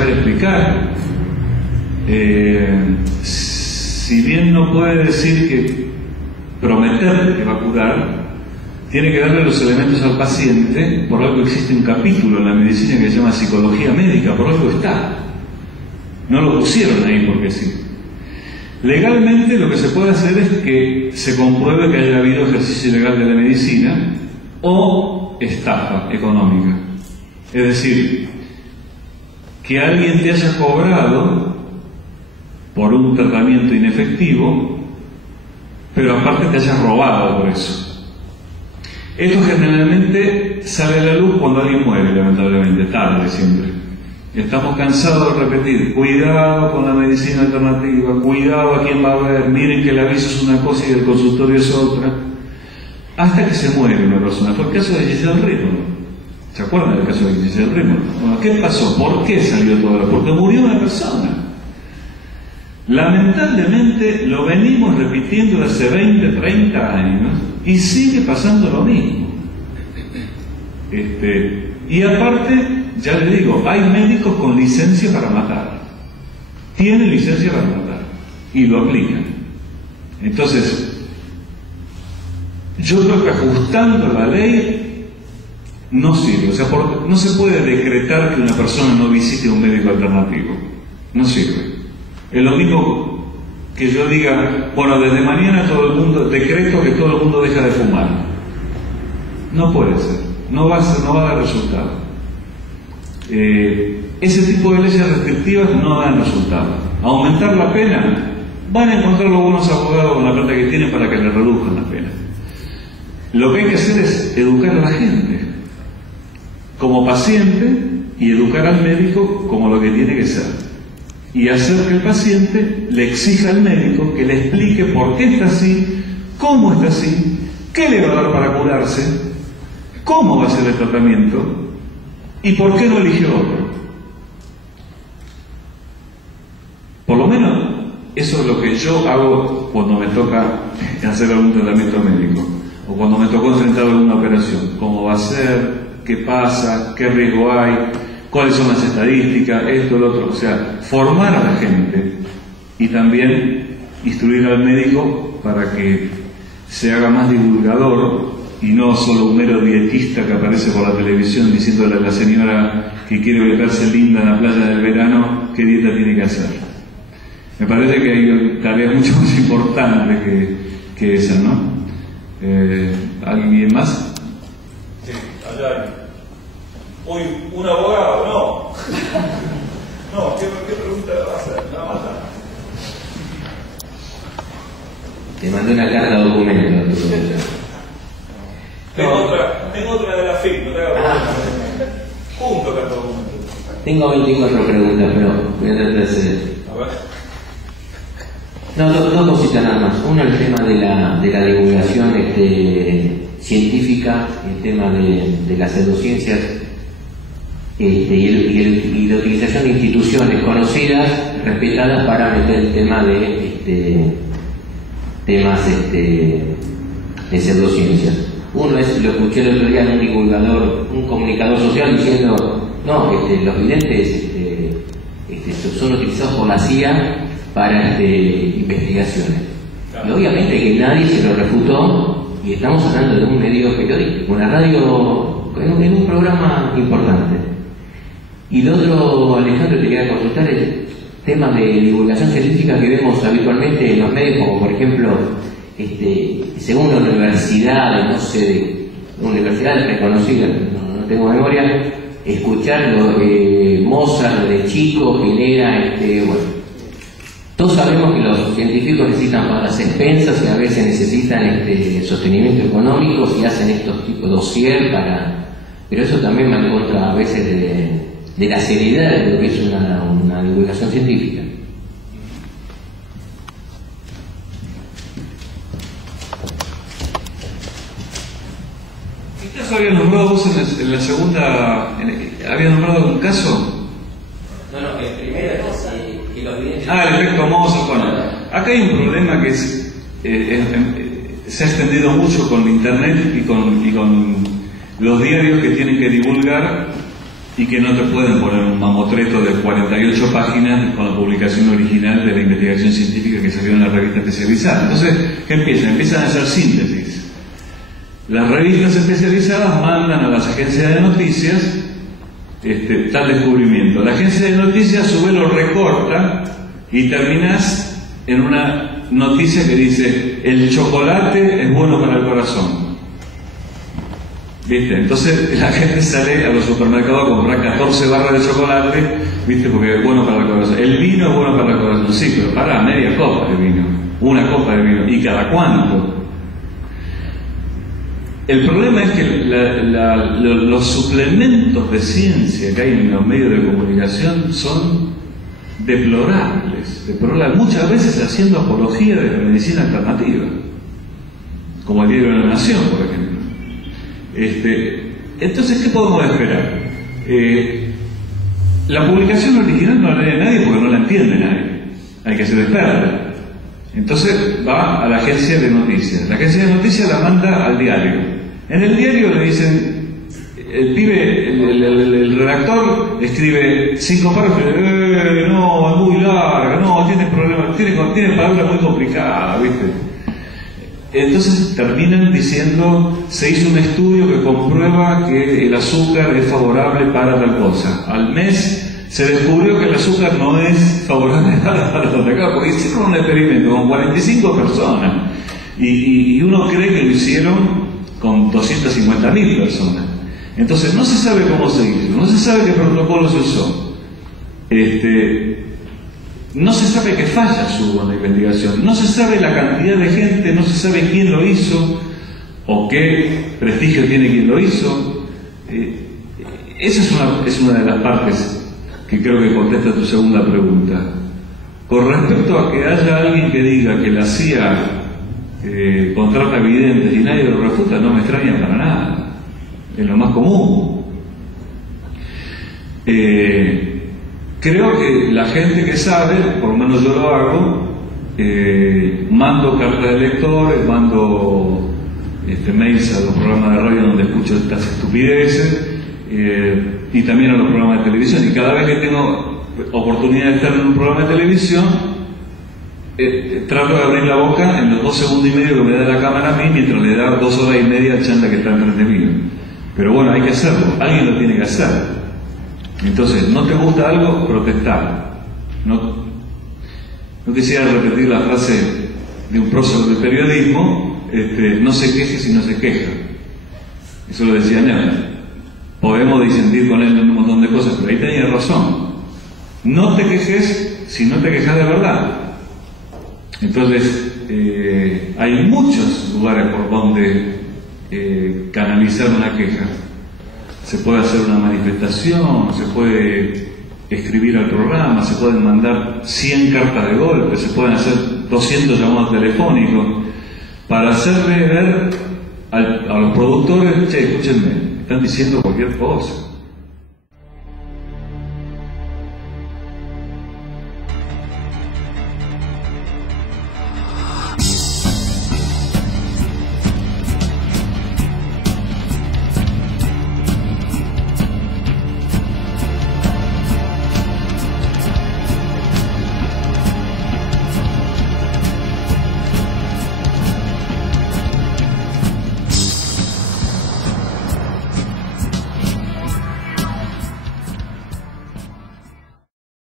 explicar. Si bien no puede decir que prometer que va a curar, tiene que darle los elementos al paciente. Por algo existe un capítulo en la medicina que se llama psicología médica, por algo está. No lo pusieron ahí porque sí. Legalmente lo que se puede hacer es que se compruebe que haya habido ejercicio ilegal de la medicina o estafa económica. Es decir, que alguien te haya cobrado por un tratamiento inefectivo, pero aparte te haya robado por eso. Esto generalmente sale a la luz cuando alguien muere, lamentablemente, tarde siempre. Estamos cansados de repetir, cuidado con la medicina alternativa, cuidado a quién va a ver, miren que el aviso es una cosa y el consultorio es otra, hasta que se muere una persona. Fue el caso de Giselle Rimmer. ¿Se acuerdan del caso de Giselle Rimmer? Bueno, ¿qué pasó? ¿Por qué salió todo esto? Porque murió una persona. Lamentablemente lo venimos repitiendo hace 20, 30 años y sigue pasando lo mismo. Y aparte, ya le digo, hay médicos con licencia para matar. Tienen licencia para matar y lo aplican. Entonces, yo creo que ajustando la ley no sirve. O sea, no se puede decretar que una persona no visite un médico alternativo. No sirve. Es lo mismo que yo diga, bueno, desde mañana todo el mundo, decreto que todo el mundo deja de fumar. No puede ser. No va a dar resultado. Ese tipo de leyes restrictivas no dan resultado. Aumentar la pena, van a encontrar los buenos abogados con la plata que tienen para que le reduzcan la pena. Lo que hay que hacer es educar a la gente como paciente y educar al médico como lo que tiene que ser. Y hacer que el paciente le exija al médico que le explique por qué está así, cómo está así, qué le va a dar para curarse, cómo va a ser el tratamiento y por qué no eligió otro. Por lo menos eso es lo que yo hago cuando me toca hacer algún tratamiento médico o cuando me tocó enfrentar alguna operación. ¿Cómo va a ser? ¿Qué pasa? ¿Qué riesgo hay? ¿Cuáles son las estadísticas? Esto, lo otro. O sea, formar a la gente y también instruir al médico para que se haga más divulgador y no solo un mero dietista que aparece por la televisión diciéndole a la señora que quiere verse linda en la playa del verano qué dieta tiene que hacer. Me parece que hay tareas mucho más importantes que esa, ¿no? ¿Alguien más? Sí, allá hay. Uy, ¿un abogado? No. No, ¿qué pregunta le va a hacer? Nada más. Te mandé una carta de documento. Tengo otra de la FIC, no te hagas preguntas. Junto carta de documento. Tengo 24 preguntas, pero voy a tratar de hacer. A ver. No, dos cositas nada más. Uno, el tema de la divulgación científica, el tema de las pseudociencias y la utilización de instituciones conocidas, respetadas, para meter el tema de temas de pseudociencias. Uno es, lo escuché el otro día en un divulgador, un comunicador social diciendo, no, los videntes son utilizados por la CIA para investigaciones. Y obviamente que nadie se lo refutó, y estamos hablando de un medio periodístico, una radio, en un programa importante. Y lo otro, Alejandro, te quería consultar el tema de divulgación científica que vemos habitualmente en los medios, como por ejemplo, según la universidad, no sé, de universidades reconocidas, no tengo memoria, escuchar Mozart de chico genera, todos sabemos que los científicos necesitan para las expensas y a veces necesitan sostenimiento económico y hacen estos tipos de dossier pero eso también va en contra a veces de la seriedad de lo que es una divulgación científica. ¿Ustedes habían nombrado vos en la segunda, habían nombrado un caso? No, el primero es que los videntes... El efecto Mozart. Bueno, acá hay un problema que se ha extendido mucho con internet y con los diarios que tienen que divulgar y que no te pueden poner un mamotreto de 48 páginas con la publicación original de la investigación científica que salió en la revista especializada. Entonces, ¿qué empiezan? Empiezan a hacer síntesis. Las revistas especializadas mandan a las agencias de noticias tal descubrimiento. La agencia de noticias a su vez lo recorta y terminás en una noticia que dice: el chocolate es bueno para el corazón. ¿Viste? Entonces la gente sale a los supermercados a comprar 14 barras de chocolate, ¿viste? Porque es bueno para el corazón. El vino es bueno para el corazón, sí, pero para media copa de vino, una copa de vino, ¿y cada cuánto? El problema es que los suplementos de ciencia que hay en los medios de comunicación son deplorables, muchas veces haciendo apología de la medicina alternativa, como el Diario de la Nación, por ejemplo. Entonces, ¿qué podemos esperar? La publicación original no la lee nadie porque no la entiende nadie. Hay que ser experto. Entonces va a la agencia de noticias. La agencia de noticias la manda al diario. En el diario le dicen, el redactor escribe 5 párrafos, no, es muy larga, no, tiene problemas, tiene palabras muy complicadas, ¿viste? Entonces terminan diciendo: se hizo un estudio que comprueba que el azúcar es favorable para tal cosa. Al mes se descubrió que el azúcar no es favorable para tal cosa, porque hicieron un experimento con 45 personas y uno cree que lo hicieron con 250.000 personas. Entonces no se sabe cómo se hizo, no se sabe qué protocolo se usó. No se sabe qué fallas hubo en la investigación, no se sabe la cantidad de gente, no se sabe quién lo hizo o qué prestigio tiene quien lo hizo. Esa es una de las partes que creo que contesta tu segunda pregunta. Con respecto a que haya alguien que diga que la CIA contrata videntes y nadie lo refuta, no me extraña para nada, es lo más común. Creo que la gente que sabe, por lo menos yo lo hago, mando cartas de lectores, mando mails a los programas de radio donde escucho estas estupideces, y también a los programas de televisión. Y cada vez que tengo oportunidad de estar en un programa de televisión, trato de abrir la boca en los 2 segundos y medio que me da la cámara a mí, mientras le da 2 horas y media al chanda que está enfrente mío. Pero bueno, hay que hacerlo, alguien lo tiene que hacer. Entonces, ¿no te gusta algo? Protestar. No quisiera repetir la frase de un prócer del periodismo, no se queje si no se queja. Eso lo decía Neumann. Podemos disentir con él en un montón de cosas, pero ahí tenía razón. No te quejes si no te quejas de verdad. Entonces, hay muchos lugares por donde canalizar una queja. Se puede hacer una manifestación, se puede escribir al programa, se pueden mandar 100 cartas de golpe, se pueden hacer 200 llamados telefónicos para hacerle ver a los productores: che, escúchenme, están diciendo cualquier cosa.